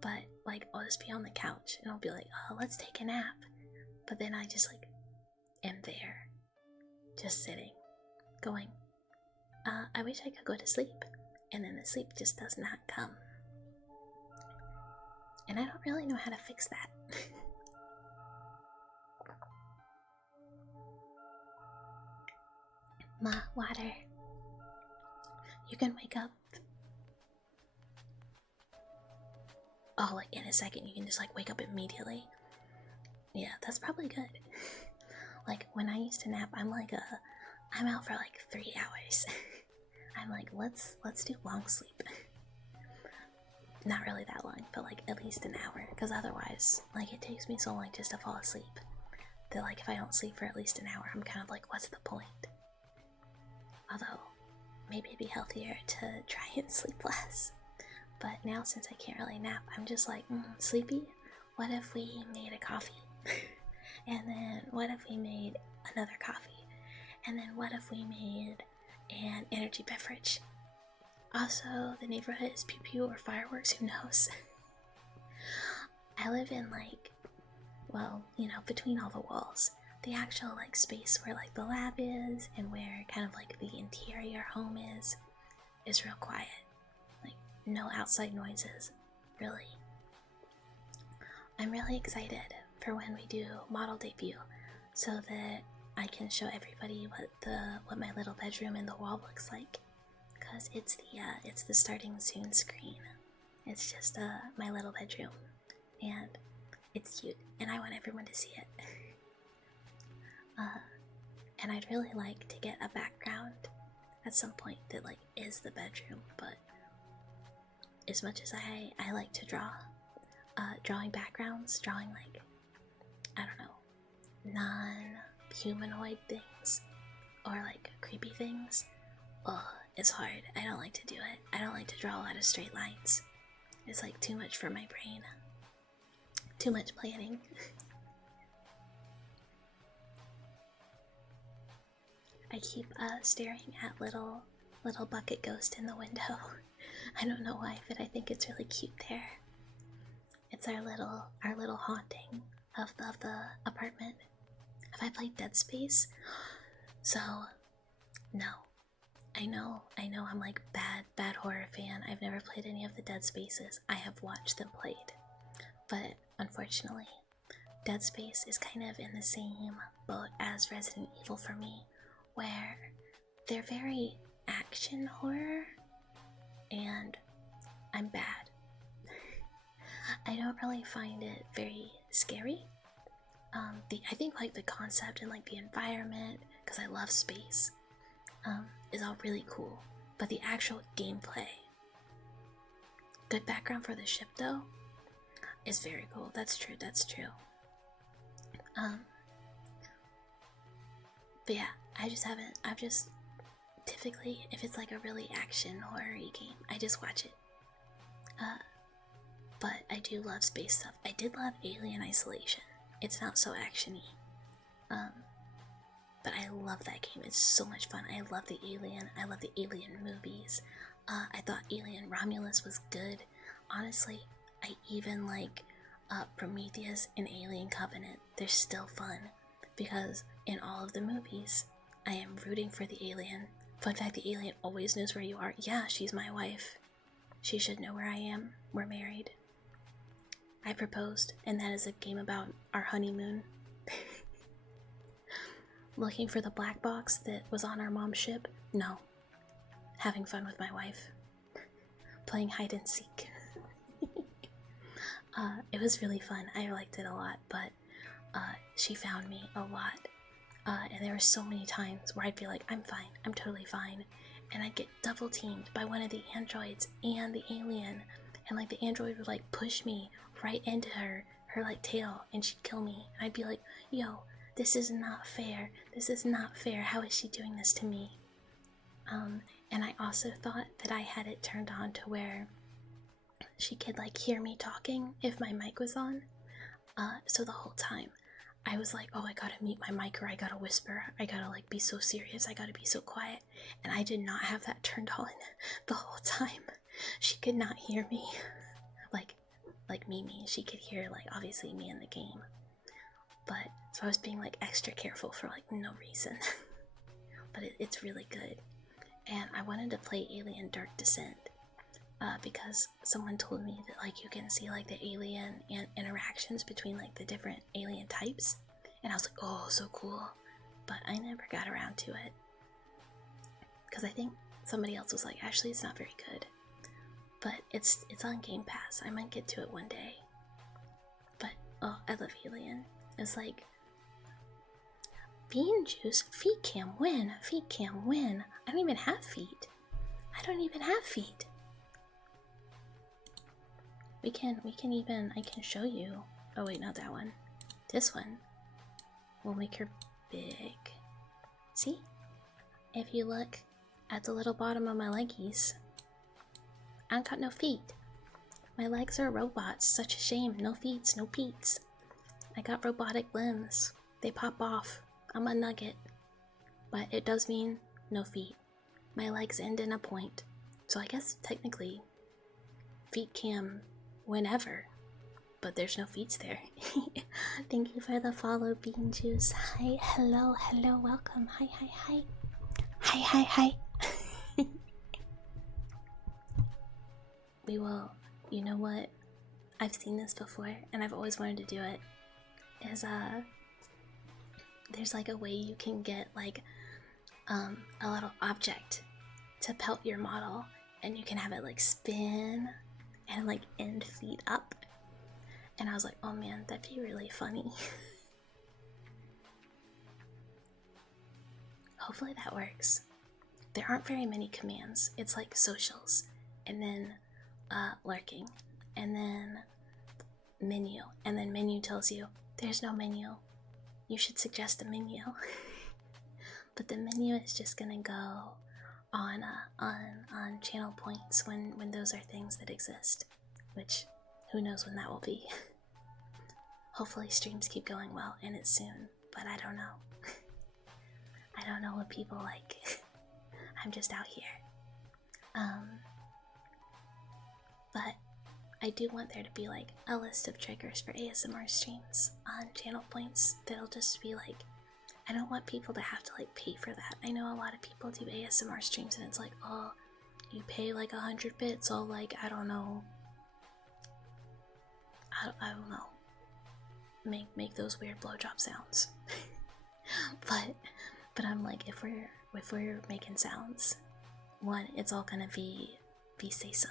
But I'll just be on the couch and I'll be like, oh, let's take a nap. But then I just am there. Just sitting, going, I wish I could go to sleep, and then the sleep just does not come. And I don't really know how to fix that. Ma, water. You can wake up. Oh, in a second, you can just wake up immediately. Yeah, that's probably good. When I used to nap, I'm out for 3 hours. I'm let's do long sleep. Not really that long, but at least an hour, because otherwise, it takes me so long just to fall asleep that if I don't sleep for at least an hour, I'm kind of what's the point? Although, maybe it'd be healthier to try and sleep less. But now, since I can't really nap, I'm just sleepy? What if we made a coffee? And then what if we made another coffee? And then what if we made an energy beverage? Also, the neighborhood is pew pew or fireworks, who knows? I live in between all the walls. The actual space where the lab is and where kind of the interior home is real quiet. No outside noises, really. I'm really excited for when we do model debut, so that I can show everybody what my little bedroom in the wall looks like, because it's the starting soon screen. It's just my little bedroom, and it's cute, and I want everyone to see it. And I'd really like to get a background at some point that is the bedroom, but as much as I like to draw, drawing backgrounds, drawing I don't know, non-humanoid things or creepy things, oh, it's hard. I don't like to do it. I don't like to draw a lot of straight lines. It's like too much for my brain. Too much planning. I keep staring at little bucket ghost in the window. I don't know why, but I think it's really cute there. It's our little haunting of the apartment. Have I played Dead Space? So, no. I know I'm like bad horror fan. I've never played any of the Dead Spaces. I have watched them played. But unfortunately, Dead Space is kind of in the same boat as Resident Evil for me, where they're very action horror, and I'm bad. I don't really find it very scary. I think like the concept and like the environment, because I love space, is all really cool. But the actual gameplay, good background for the ship though, is very cool. That's true. But yeah, I've just typically, if it's like a really action horror-y game, I just watch it. But I do love space stuff. I did love Alien Isolation. It's not so actiony. But I love that game. It's so much fun. I love the Alien. I love the Alien movies. I thought Alien Romulus was good. Honestly, I even like Prometheus and Alien Covenant. They're still fun because in all of the movies, I am rooting for the alien. Fun fact, the alien always knows where you are. Yeah, she's my wife. She should know where I am. We're married. I proposed, and that is a game about our honeymoon. Looking for the black box that was on our mom's ship? No. Having fun with my wife. Playing hide and seek. It was really fun. I liked it a lot, but she found me a lot. And there were so many times where I'd be like, I'm fine, I'm totally fine. And I'd get double teamed by one of the androids and the alien. And like the android would like push me right into her like tail, and she'd kill me. And I'd be like, yo, this is not fair. This is not fair. How is she doing this to me? And I also thought that I had it turned on to where she could like hear me talking if my mic was on. So the whole time I was like, oh, I gotta mute my mic, or I gotta whisper, I gotta like be so serious, I gotta be so quiet. And I did not have that turned on the whole time. She could not hear me. Like Mimi, she could hear like obviously me in the game. But so I was being like extra careful for like no reason. But it's really good. And I wanted to play Alien Dark Descent because someone told me that like you can see like the alien and interactions between like the different alien types, and I was like, oh, so cool. But I never got around to it because I think somebody else was like, actually it's not very good. But it's on Game Pass. I might get to it one day. But oh, I love Alien. It's like bean juice, feet cam win, feet cam win. I don't even have feet. I don't even have feet. We can even, I can show you. Oh wait, not that one. This one. We'll make her big. See? If you look at the little bottom of my leggies, I don't got no feet. My legs are robots. Such a shame. No feets, no peats. I got robotic limbs. They pop off. I'm a nugget. But it does mean no feet. My legs end in a point. So I guess technically feet cam whenever. But there's no feet there. Thank you for the follow, Bean Juice. Hi, hello, hello, welcome. Hi, hi, hi. Hi, hi, hi. We will, you know what? I've seen this before and I've always wanted to do it. Is there's like a way you can get like a little object to pelt your model, and you can have it like spin and like end feet up. And I was like, oh man, that'd be really funny. Hopefully that works. There aren't very many commands. It's like socials, and then lurking, and then menu, and then menu tells you there's no menu. You should suggest a menu. But the menu is just gonna go on channel points when those are things that exist, which who knows when that will be. Hopefully streams keep going well and it's soon, but I don't know. I don't know what people like. I'm just out here. But I do want there to be like a list of triggers for ASMR streams on channel points that'll just be like, I don't want people to have to like pay for that. I know a lot of people do ASMR streams and it's like, oh, you pay like 100 bits, so like, I don't know. I don't know. Make those weird blowjob sounds. but I'm like, if we're making sounds, one, it's all gonna be say so.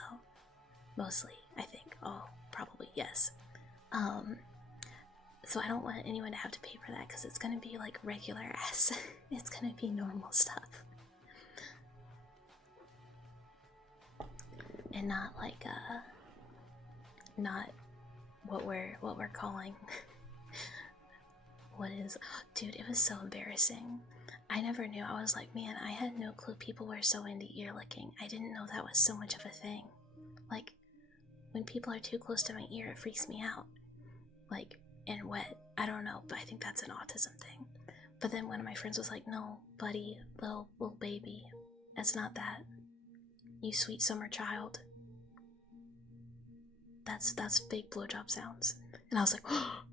Mostly, I think. Oh, probably yes. So I don't want anyone to have to pay for that because it's gonna be like regular ass. It's gonna be normal stuff. And not like not what we're calling what is, dude, it was so embarrassing. I never knew. I was like, man, I had no clue people were so into ear licking. I didn't know that was so much of a thing. Like, when people are too close to my ear, it freaks me out. Like, and wet. I don't know, but I think that's an autism thing. But then one of my friends was like, no, buddy, little baby, that's not that. You sweet summer child. That's fake blowjob sounds. And I was like, oh,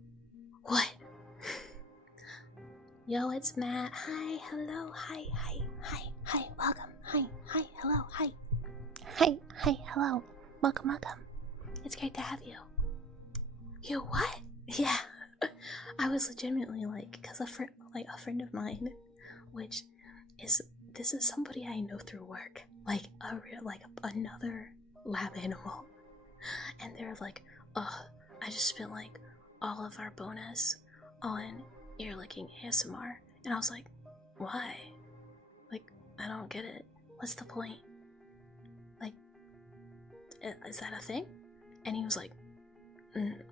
what? Yo, it's Matt. Hi, hello, hi, welcome. Hi, hello, hi, hello. Welcome. It's great to have you. You what? Yeah. I was legitimately like, because a friend of mine, which is, this is somebody I know through work, like another lab animal, and they're like, I just spent like all of our bonus on ear licking ASMR, and I was like, why? Like, I don't get it. What's the point? Like, is that a thing? And he was like,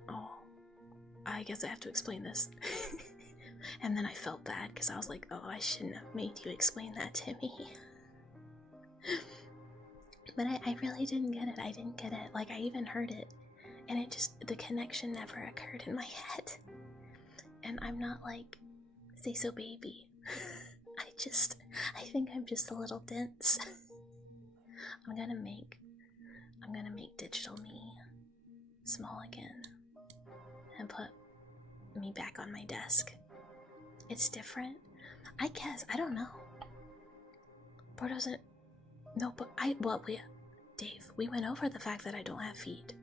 oh, I guess I have to explain this. And then I felt bad because I was like, oh, I shouldn't have made you explain that to me. But I really didn't get it. I didn't get it. Like, I even heard it, and it just, the connection never occurred in my head. And I'm not like, say so baby. I think I'm just a little dense. I'm gonna make digital me small again and put me back on my desk. It's different, I guess. I don't know. Bro doesn't. No, but Dave, we went over the fact that I don't have feet.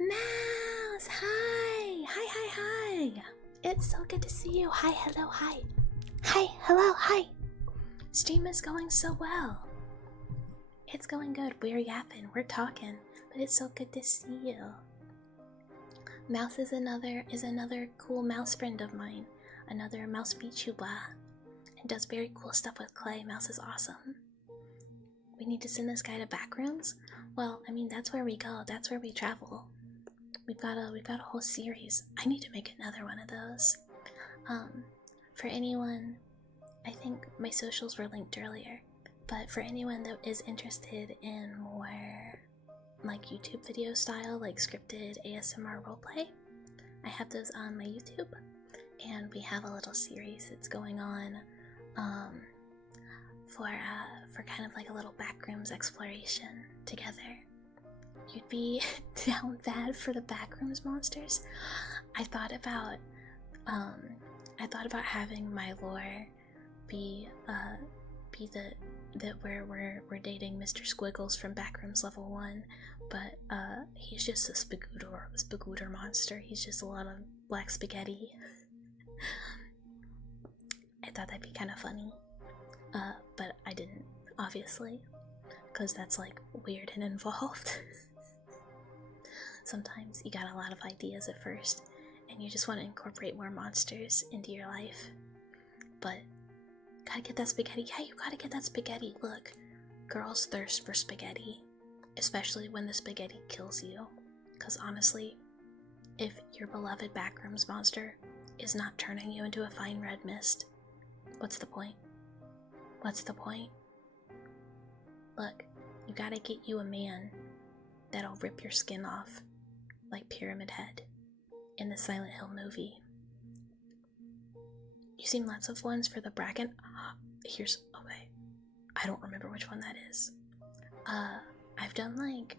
Mouse, hi. It's so good to see you. Hi, hello, hi. Hi, hello, hi. Stream is going so well. It's going good. We're yapping, we're talking, but it's so good to see you. Mouse is another cool mouse friend of mine. Another mouse VTuber. And does very cool stuff with clay. Mouse is awesome. We need to send this guy to Backrooms? Well, I mean, that's where we go. That's where we travel. We've got a whole series. I need to make another one of those. For anyone, I think my socials were linked earlier, but for anyone that is interested in more like YouTube video style, like scripted ASMR roleplay, I have those on my YouTube, and we have a little series that's going on for kind of like a little backrooms exploration together. You'd be down bad for the backrooms monsters? I thought about having my lore be that we're dating Mr. Squiggles from Backrooms Level 1, but he's just a spagooter monster. He's just a lot of black spaghetti. I thought that'd be kind of funny, but I didn't, obviously, because that's like weird and involved. Sometimes you got a lot of ideas at first, and you just want to incorporate more monsters into your life, but gotta get that spaghetti. Yeah, you gotta get that spaghetti. Look, girls thirst for spaghetti, especially when the spaghetti kills you, because honestly, if your beloved backrooms monster is not turning you into a fine red mist, what's the point? What's the point? Look, you gotta get you a man that'll rip your skin off like Pyramid Head in the Silent Hill movie. You've seen lots of ones for the bracket. Okay. I don't remember which one that is. I've done like,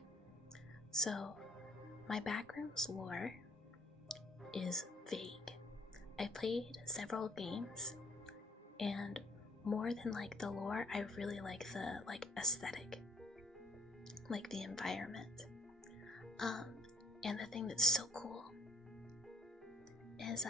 so my Backrooms lore is vague. I played several games, and more than like the lore, I really like the like aesthetic, like the environment. And the thing that's so cool is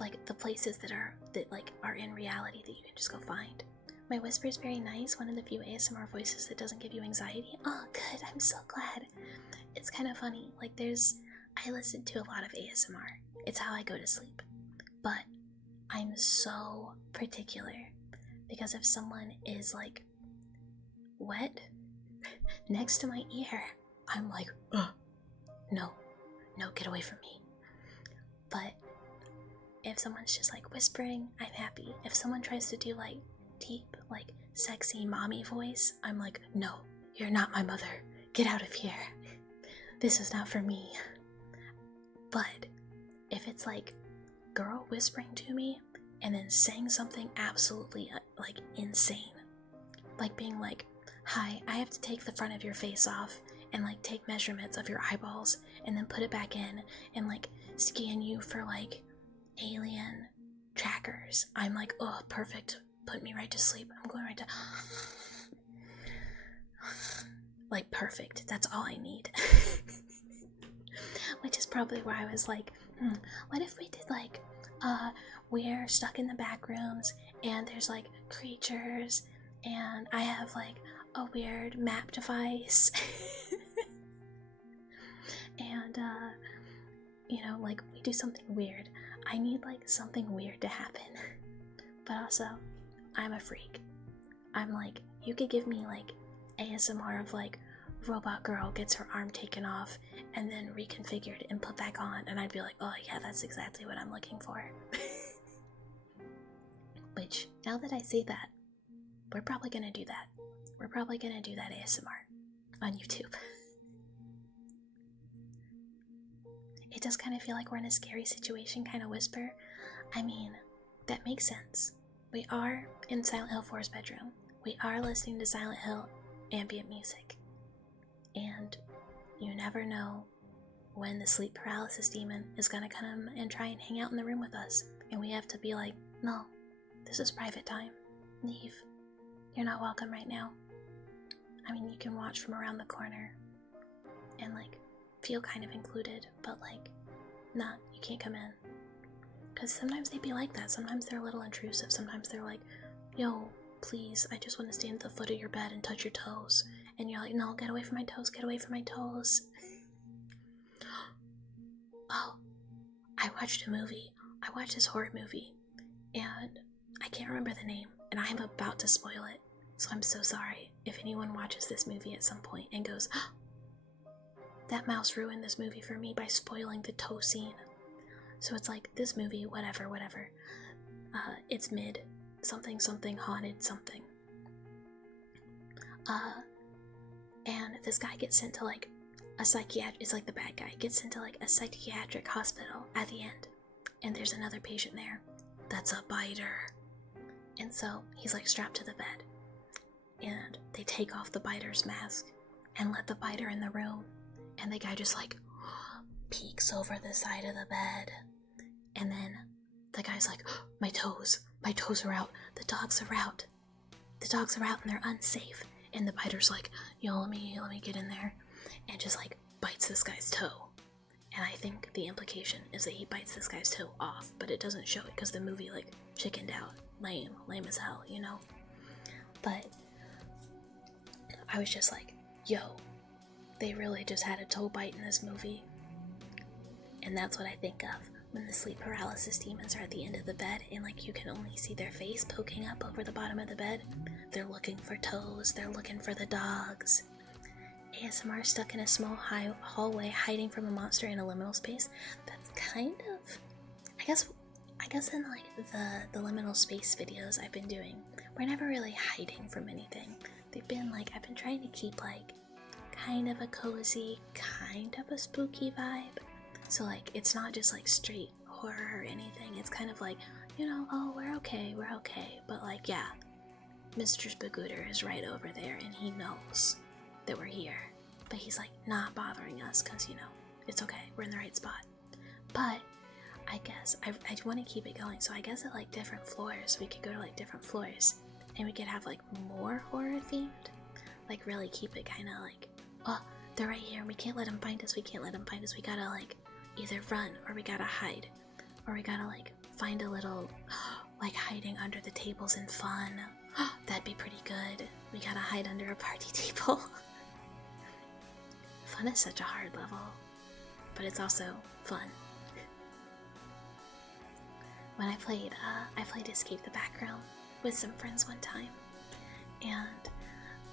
like the places that are in reality that you can just go find. My whisper is very nice, one of the few ASMR voices that doesn't give you anxiety. Oh, good, I'm so glad. It's kind of funny, like I listen to a lot of ASMR. It's how I go to sleep. But I'm so particular, because if someone is like wet next to my ear, I'm like, ugh, no, get away from me. But if someone's just like whispering, I'm happy. If someone tries to do like deep, like sexy mommy voice, I'm like, no, you're not my mother. Get out of here. This is not for me. But if it's like girl whispering to me and then saying something absolutely like insane, like being like, hi, I have to take the front of your face off and like take measurements of your eyeballs and then put it back in and like scan you for like alien trackers, I'm like, oh, perfect, put me right to sleep. I'm going right to like, perfect, that's all I need. Which is probably why I was like, what if we did like we're stuck in the back rooms and there's like creatures and I have like a weird map device and you know, like we do something weird. I need like something weird to happen. But also, I'm a freak. I'm like, you could give me like ASMR of like robot girl gets her arm taken off and then reconfigured and put back on, and I'd be like, oh yeah, that's exactly what I'm looking for. Which, now that I say that, we're probably gonna do that. We're probably gonna do that ASMR on YouTube. It does kind of feel like we're in a scary situation kind of whisper. I mean, that makes sense. We are in Silent Hill 4's bedroom. We are listening to Silent Hill ambient music. And you never know when the sleep paralysis demon is gonna come and try and hang out in the room with us. And we have to be like, no, this is private time. Leave. You're not welcome right now. I mean, you can watch from around the corner and like feel kind of included, but like, nah, you can't come in. Because sometimes they be like that. Sometimes they're a little intrusive. Sometimes they're like, yo, please, I just want to stand at the foot of your bed and touch your toes. And you're like, no, get away from my toes, get away from my toes. Oh, I watched a movie. I watched this horror movie, and I can't remember the name, and I'm about to spoil it. So I'm so sorry if anyone watches this movie at some point and goes, oh, that mouse ruined this movie for me by spoiling the toe scene. So it's like, this movie, whatever. It's mid something haunted something. And this guy gets sent to like a psychiatric, it's like the bad guy, gets sent to like a psychiatric hospital at the end. And there's another patient there that's a biter. And so he's like strapped to the bed. And they take off the biter's mask and let the biter in the room. And the guy just like peeks over the side of the bed. And then the guy's like, oh, my toes are out. The dogs are out and they're unsafe. And the biter's like, yo, let me get in there. And just like bites this guy's toe. And I think the implication is that he bites this guy's toe off, but it doesn't show it because the movie like chickened out. Lame as hell, you know? But I was just like, yo, they really just had a toe bite in this movie. And that's what I think of when the sleep paralysis demons are at the end of the bed and like you can only see their face poking up over the bottom of the bed. They're looking for toes, they're looking for the dogs. ASMR stuck in a small hallway hiding from a monster in a liminal space. That's kind of, I I guess in like the liminal space videos I've been doing, we're never really hiding from anything. They've been like, I've been trying to keep like kind of a cozy, kind of a spooky vibe. So like it's not just like straight horror or anything. It's kind of like, you know, oh, we're okay, but like, yeah, Mr. Spagooter is right over there and he knows that we're here, but he's like not bothering us because, you know, it's okay, we're in the right spot. But I guess I want to keep it going, so I guess at like different floors we could go to like different floors and we could have like more horror themed, like really keep it kind of like, oh, they're right here, we can't let them find us, we gotta like either run or we gotta hide, or we gotta like find a little like hiding under the tables and fun. That'd be pretty good. We gotta hide under a party table. Fun is such a hard level, but it's also fun. When I played Escape the Background with some friends one time, and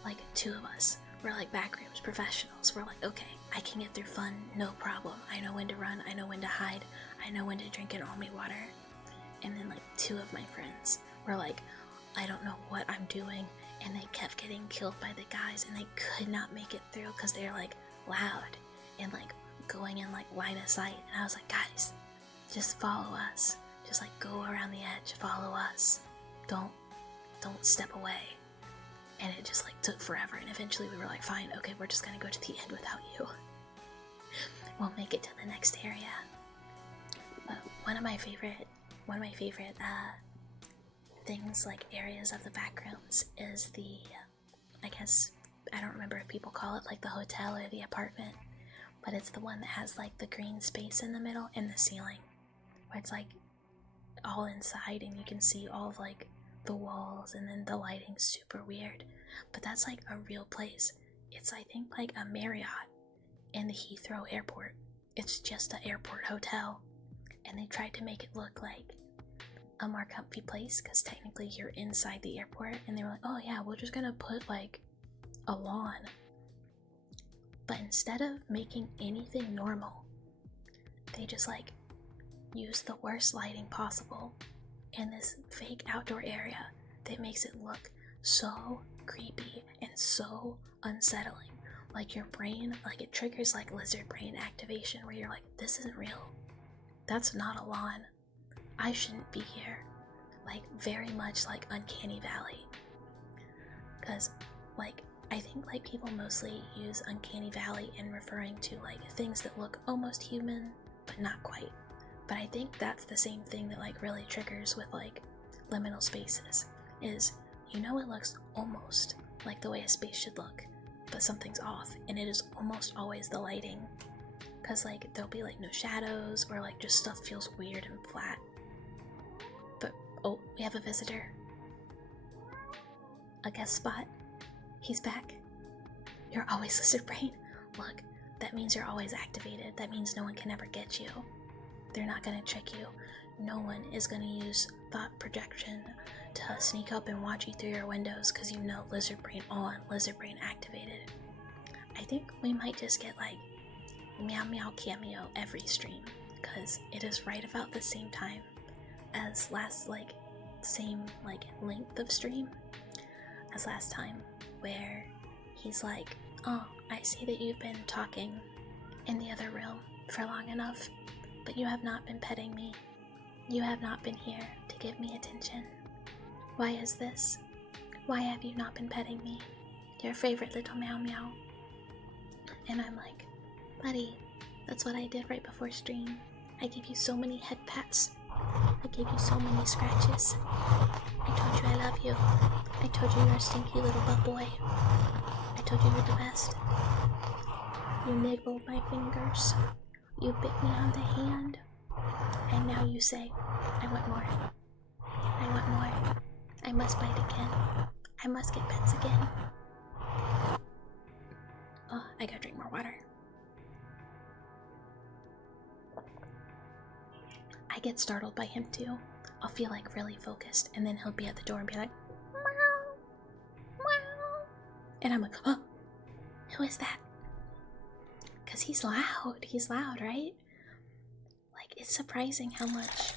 like 2 of us were like backrooms professionals. We're like, okay, I can get through fun, no problem. I know when to run, I know when to hide, I know when to drink an Almi water. And then like 2 of my friends were like, I don't know what I'm doing, and they kept getting killed by the guys, and they could not make it through because they're like loud and like going in like line of sight. And I was like, guys, just follow us. Just like go around the edge, follow us. Don't step away. And it just like took forever, and eventually we were like, fine, okay, we're just gonna go to the end without you. We'll make it to the next area. But one of my favorite things, like areas of the backrooms, is the, I guess, I don't remember if people call it like the hotel or the apartment, but it's the one that has like the green space in the middle and the ceiling, where it's like all inside and you can see all of like the walls, and then the lighting's super weird. But that's like a real place. It's, I think, like a Marriott in the Heathrow airport. It's just an airport hotel, and they tried to make it look like a more comfy place because technically you're inside the airport, and they were like, oh yeah, we're just gonna put like a lawn. But instead of making anything normal, they just like use the worst lighting possible in this fake outdoor area that makes it look so creepy and so unsettling. Like your brain, like it triggers like lizard brain activation where you're like, this isn't real. That's not a lawn. I shouldn't be here. Like very much like Uncanny Valley. Because like I think like people mostly use Uncanny Valley in referring to like things that look almost human but not quite. But I think that's the same thing that like really triggers with like liminal spaces, is, you know, it looks almost like the way a space should look, but something's off, and it is almost always the lighting, because like there'll be like no shadows, or like just stuff feels weird and flat. But oh, we have a visitor, a guest spot. He's back. You're always lizard brain. Look, that means you're always activated. That means no one can ever get you. They're not gonna trick you. No one is gonna use thought projection to sneak up and watch you through your windows because you know lizard brain on, lizard brain activated. I think we might just get like Meow Meow cameo every stream, because it is right about the same time as last, like same like length of stream as last time, where he's like, oh, I see that you've been talking in the other room for long enough, but you have not been petting me. You have not been here to give me attention. Why is this? Why have you not been petting me? Your favorite little Meow Meow. And I'm like, buddy, that's what I did right before stream. I gave you so many head pats. I gave you so many scratches. I told you I love you. I told you you're a stinky little butt boy. I told you you're the best. You nibbled my fingers. You bit me on the hand. And now you say, I want more. I want more. I must bite again. I must get pets again. Oh, I gotta drink more water. I get startled by him too. I'll feel like really focused, and then he'll be at the door and be like, meow, meow. And I'm like, oh, who is that? Because he's loud, right? Like, it's surprising how much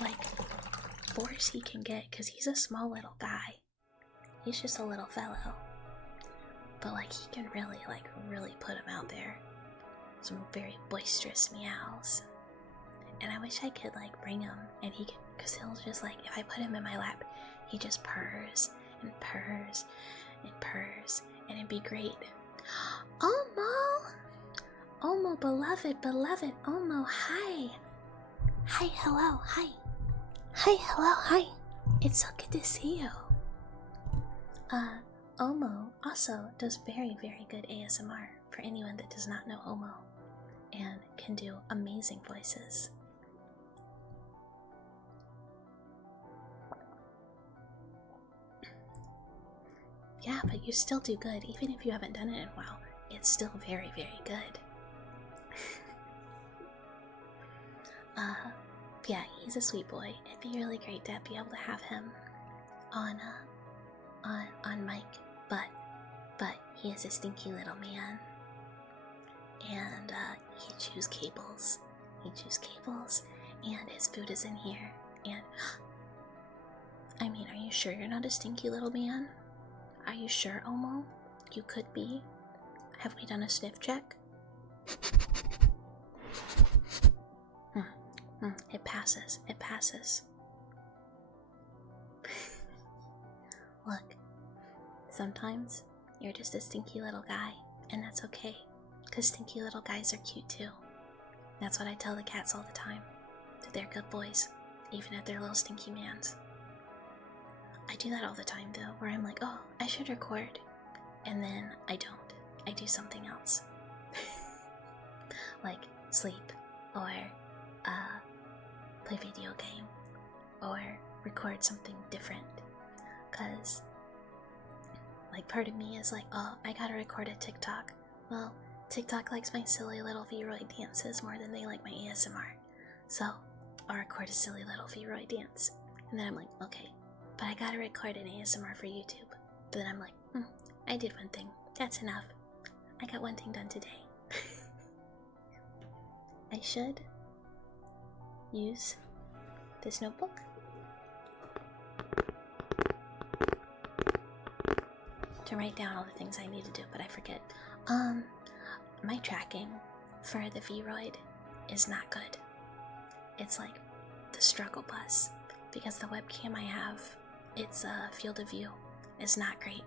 like force he can get, because he's a small little guy. He's just a little fellow. But like he can really put him out there. Some very boisterous meows. And I wish I could like bring him and he could, because he'll just like, if I put him in my lap, he just purrs and purrs and purrs, and it'd be great. Omo! Omo, beloved, Omo, hi! Hi, hello, hi! Hi, hello, hi! It's so good to see you! Omo also does very, very good ASMR for anyone that does not know Omo, and can do amazing voices. Yeah, but you still do good, even if you haven't done it in a while. It's still very, very good. Yeah, he's a sweet boy. It'd be really great to be able to have him on mic, but he is a stinky little man, and he chews cables. And his food is in here. And I mean, are you sure you're not a stinky little man? Are you sure, Omo? You could be. Have we done a sniff check? It passes. It passes. Look, sometimes you're just a stinky little guy, and that's okay, because stinky little guys are cute too. That's what I tell the cats all the time, that they're good boys, even if they're little stinky mans. I do that all the time though, where I'm like, oh, I should record, and then I don't. I do something else. Like sleep, or play video game, or record something different. Cause like part of me is like, oh, I gotta record a TikTok. Well, TikTok likes my silly little V-Roid dances more than they like my ASMR. So I'll record a silly little V-Roid dance. And then I'm like, okay, but I gotta record an ASMR for YouTube. But then I'm like, I did one thing. That's enough. I got one thing done today. I should use this notebook to write down all the things I need to do, but I forget. My tracking for the V-Roid is not good. It's like the struggle bus, because the webcam I have, its field of view is not great.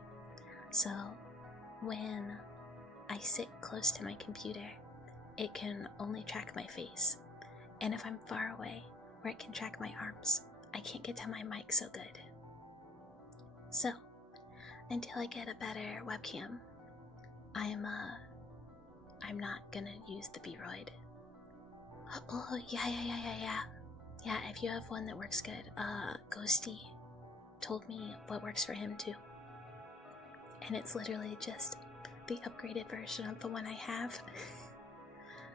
So when I sit close to my computer, it can only track my face. And if I'm far away, where it can track my arms, I can't get to my mic so good. So, until I get a better webcam, I'm not gonna use the B-Roid. Oh, yeah, if you have one that works good, Ghosty told me what works for him too. And it's literally just the upgraded version of the one I have.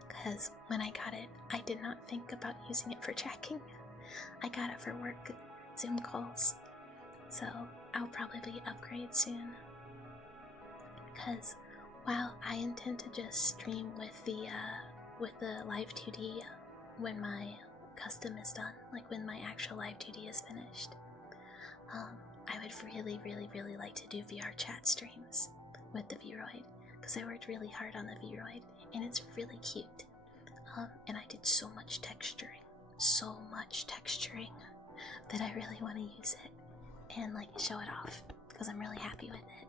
Because when I got it, I did not think about using it for tracking. I got it for work Zoom calls. So I'll probably upgrade soon. Because while I intend to just stream with the live 2D when my custom is done, like when my actual live 2D is finished, I would really like to do VR chat streams with the V-Roid, because I worked really hard on the V-Roid and it's really cute. And I did so much texturing that I really want to use it and like show it off, because I'm really happy with it.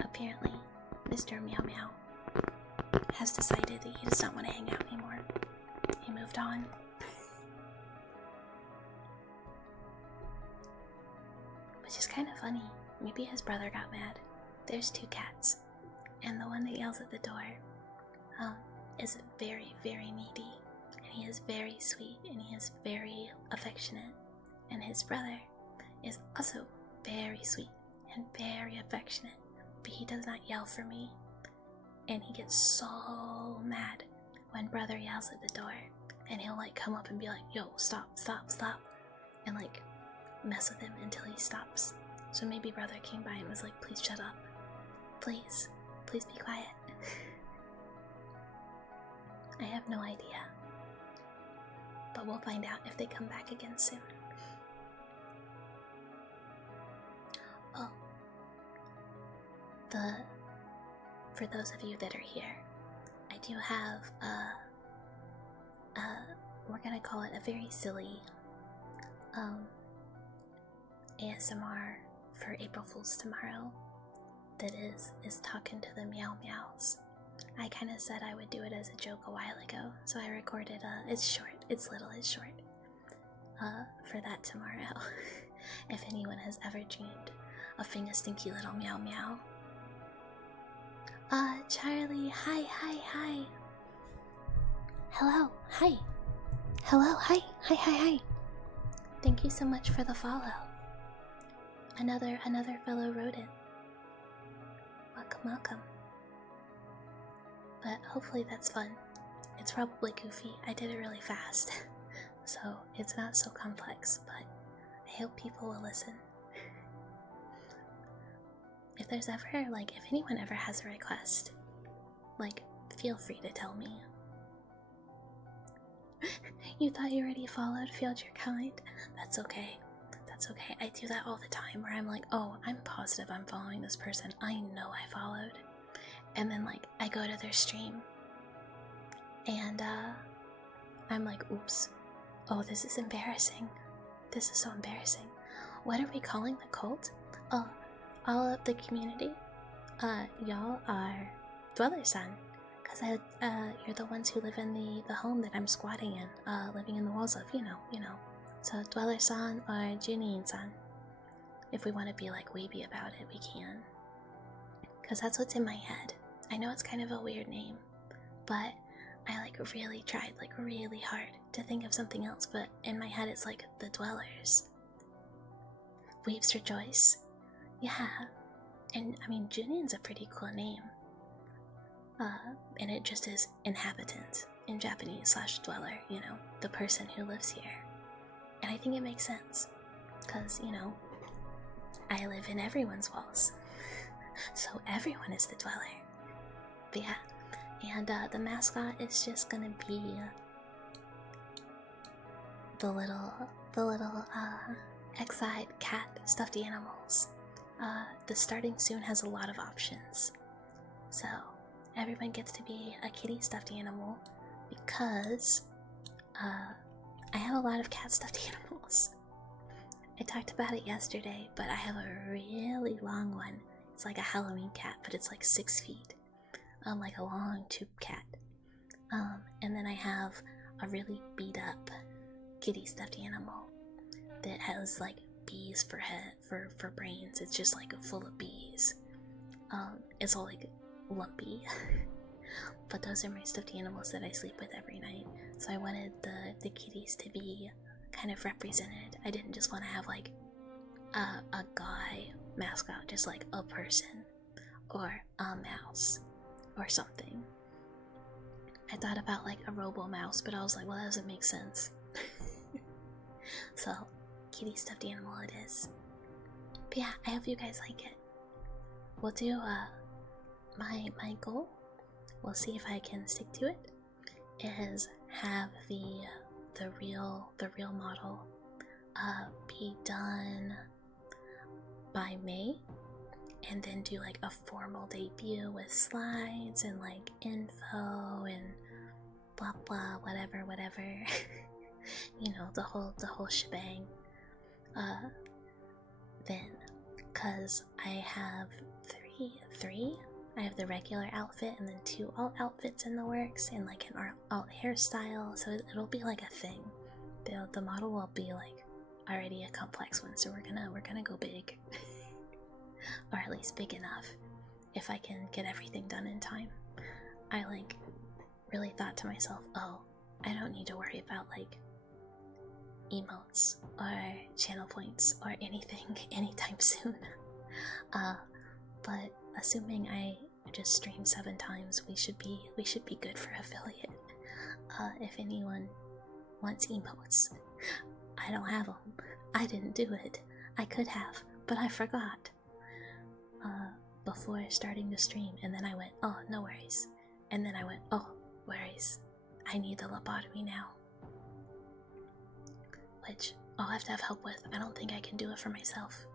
Apparently, Mr. Meow Meow has decided that he does not want to hang out anymore. He moved on. Which is kind of funny. Maybe his brother got mad. There's two cats, and the one that yells at the door is very needy, and he is very sweet, and he is very affectionate, and his brother is also very sweet and very affectionate, but he does not yell for me, and he gets so mad when brother yells at the door, and he'll like come up and be like, yo, stop, and like mess with him until he stops. So maybe brother came by and was like, please shut up. Please be quiet. I have no idea. But we'll find out if they come back again soon. Oh. For those of you that are here, I do have we're gonna call it a very silly ASMR for April Fool's tomorrow that is talking to the meow meows. I kind of said I would do it as a joke a while ago, so I recorded it's short, it's little, it's short for that tomorrow. If anyone has ever dreamed of being a stinky little meow meow. Charlie, hi. Hello, hi. Hello, hi. Thank you so much for the follow. Another fellow rodent. Welcome. But hopefully that's fun. It's probably goofy. I did it really fast. So it's not so complex, but I hope people will listen. If there's ever, if anyone ever has a request, feel free to tell me. You thought you already followed, failed your kind? That's okay. I do that all the time where I'm like, oh, I'm positive I'm following this person. I know I followed. And then, I go to their stream. And, I'm like, oops. Oh, this is embarrassing. This is so embarrassing. What are we calling the cult? Oh, all of the community? Y'all are Dweller-san. Because you're the ones who live in the home that I'm squatting in, living in the walls of, you know. So Dweller-san or Junin-san. If we want to be weeby about it, we can. Because that's what's in my head. I know it's kind of a weird name, but I really tried really hard to think of something else, but in my head it's the Dwellers. Weeps rejoice. Yeah. And I mean, Junin's a pretty cool name. And it just is inhabitant in Japanese / dweller, the person who lives here. And I think it makes sense, because, I live in everyone's walls, so everyone is the dweller. But yeah, and the mascot is just gonna be the little X-eyed cat stuffed animals. The starting soon has a lot of options, so everyone gets to be a kitty stuffed animal because I have a lot of cat stuffed animals. I talked about it yesterday, but I have a really long one. It's like a Halloween cat, but it's 6 feet. Like a long tube cat. And then I have a really beat up kitty stuffed animal that has bees for brains. It's just full of bees. It's all lumpy. But those are my stuffed animals that I sleep with every night. So I wanted the kitties to be kind of represented. I didn't just want to have a guy mascot, just a person or a mouse or something. I thought about a robo mouse, but I was well, that doesn't make sense. So kitty stuffed animal it is. But yeah, I hope you guys like it. We'll do my goal, we'll see if I can stick to it, is have the real model be done by May, and then do a formal debut with slides and info and blah blah whatever the whole shebang. Then, cause I have three I have the regular outfit and then 2 alt outfits in the works and an alt hairstyle, so it'll be a thing. The model will be already a complex one, so we're gonna go big. Or at least big enough, if I can get everything done in time. I really thought to myself, oh, I don't need to worry about emotes or channel points or anything anytime soon. But assuming I just stream 7 times, we should be good for affiliate. If anyone wants emotes, I don't have them. I didn't do it. I could have, but I forgot before starting the stream, and then I went, oh, no worries. And then I went, oh, worries. I need the lobotomy now. Which I'll have to have help with. I don't think I can do it for myself.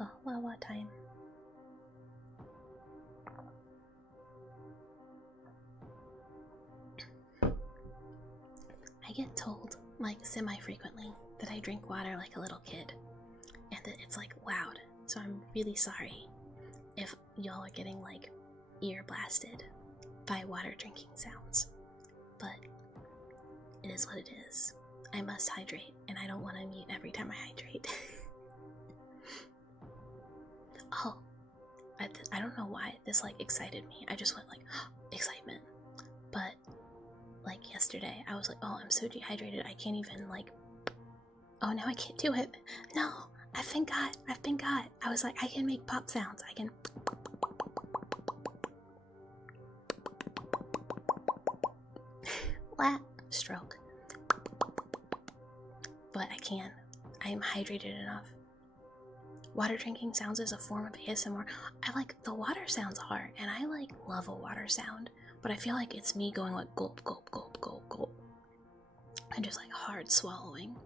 Oh, well, what time? I get told, like, semi-frequently that I drink water like a little kid, and that it's, like, loud. So I'm really sorry if y'all are getting, like, ear blasted by water drinking sounds. But it is what it is. I must hydrate, and I don't want to mute every time I hydrate. Oh, I don't know why this, like, excited me. I just went, like, excitement. But, like, yesterday, I was like, oh, I'm so dehydrated, I can't even, like... Oh, now I can't do it. No, I've been got. I was like, I can make pop sounds. I can... What? Stroke. But I can. I am hydrated enough. Water drinking sounds is a form of ASMR. I like the water sounds are, and I like love a water sound, but I feel like it's me going like gulp, gulp, gulp, gulp, gulp, and just like hard swallowing.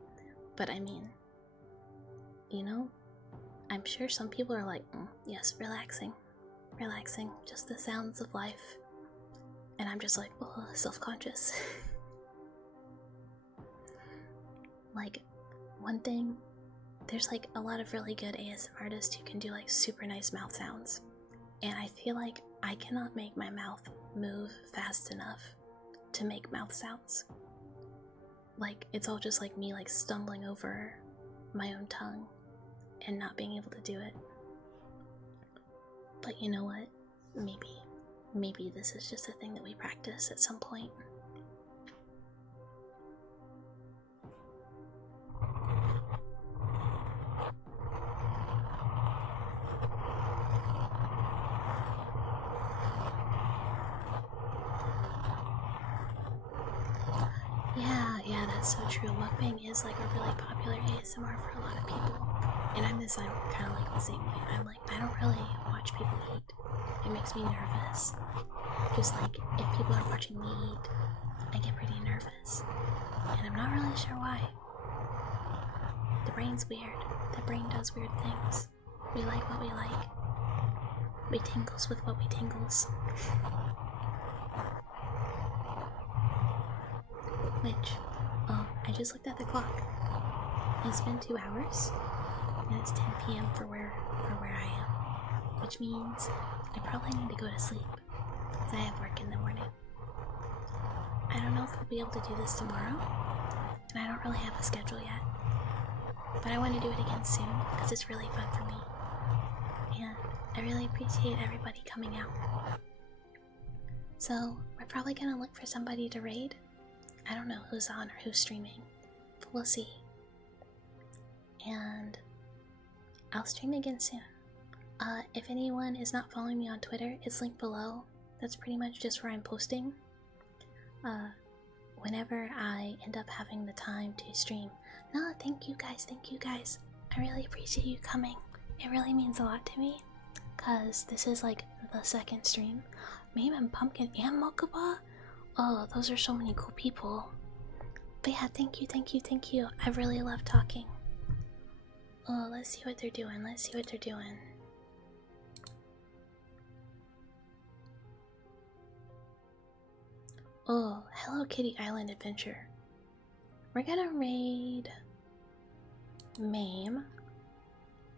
But I mean, you know, I'm sure some people are like, yes, relaxing, just the sounds of life. And I'm just like, oh, self-conscious. Like, one thing, there's like a lot of really good ASMR artists who can do like super nice mouth sounds. And I feel like I cannot make my mouth move fast enough to make mouth sounds. Like, it's all just like me like stumbling over my own tongue and not being able to do it. But you know what? Maybe this is just a thing that we practice at some point. Yeah, that's so true. Mukbang is like a really popular ASMR for a lot of people. And I'm kind of like the same way. I'm like, I don't really watch people eat. It makes me nervous. Just like, if people are watching me eat, I get pretty nervous. And I'm not really sure why. The brain's weird. The brain does weird things. We like what we like. We tingles with what we tingles. Which, I just looked at the clock. It's been 2 hours, and it's 10 p.m. for where I am. Which means I probably need to go to sleep, because I have work in the morning. I don't know if we'll be able to do this tomorrow, and I don't really have a schedule yet. But I want to do it again soon, because it's really fun for me. And I really appreciate everybody coming out. So, we're probably gonna look for somebody to raid. I don't know who's on or who's streaming, but we'll see. And I'll stream again soon. If anyone is not following me on Twitter, it's linked below. That's pretty much just where I'm posting. Whenever I end up having the time to stream. No, thank you guys. I really appreciate you coming. It really means a lot to me, cause this is like the second stream. Mame and Pumpkin and Mokuba? Oh, those are so many cool people. But yeah, thank you. I really love talking. Oh, let's see what they're doing. Oh, Hello Kitty Island Adventure. We're gonna raid Mame.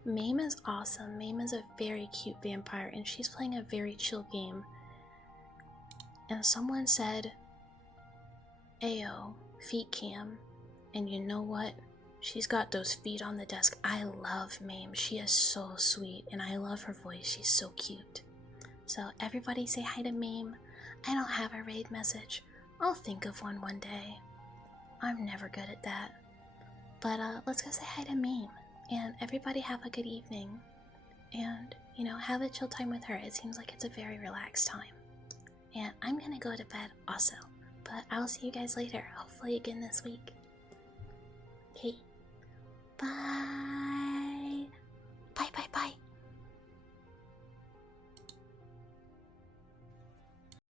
Mame is awesome. Mame is a very cute vampire, and she's playing a very chill game. And someone said, Ayo, feet cam. And you know what? She's got those feet on the desk. I love Mame. She is so sweet, and I love her voice. She's so cute. So everybody say hi to Mame. I don't have a raid message. I'll think of one day. I'm never good at that. But let's go say hi to Mame. And everybody have a good evening. And, you know, have a chill time with her. It seems like it's a very relaxed time. And I'm gonna go to bed also. But I'll see you guys later. Hopefully again this week. Okay. Bye.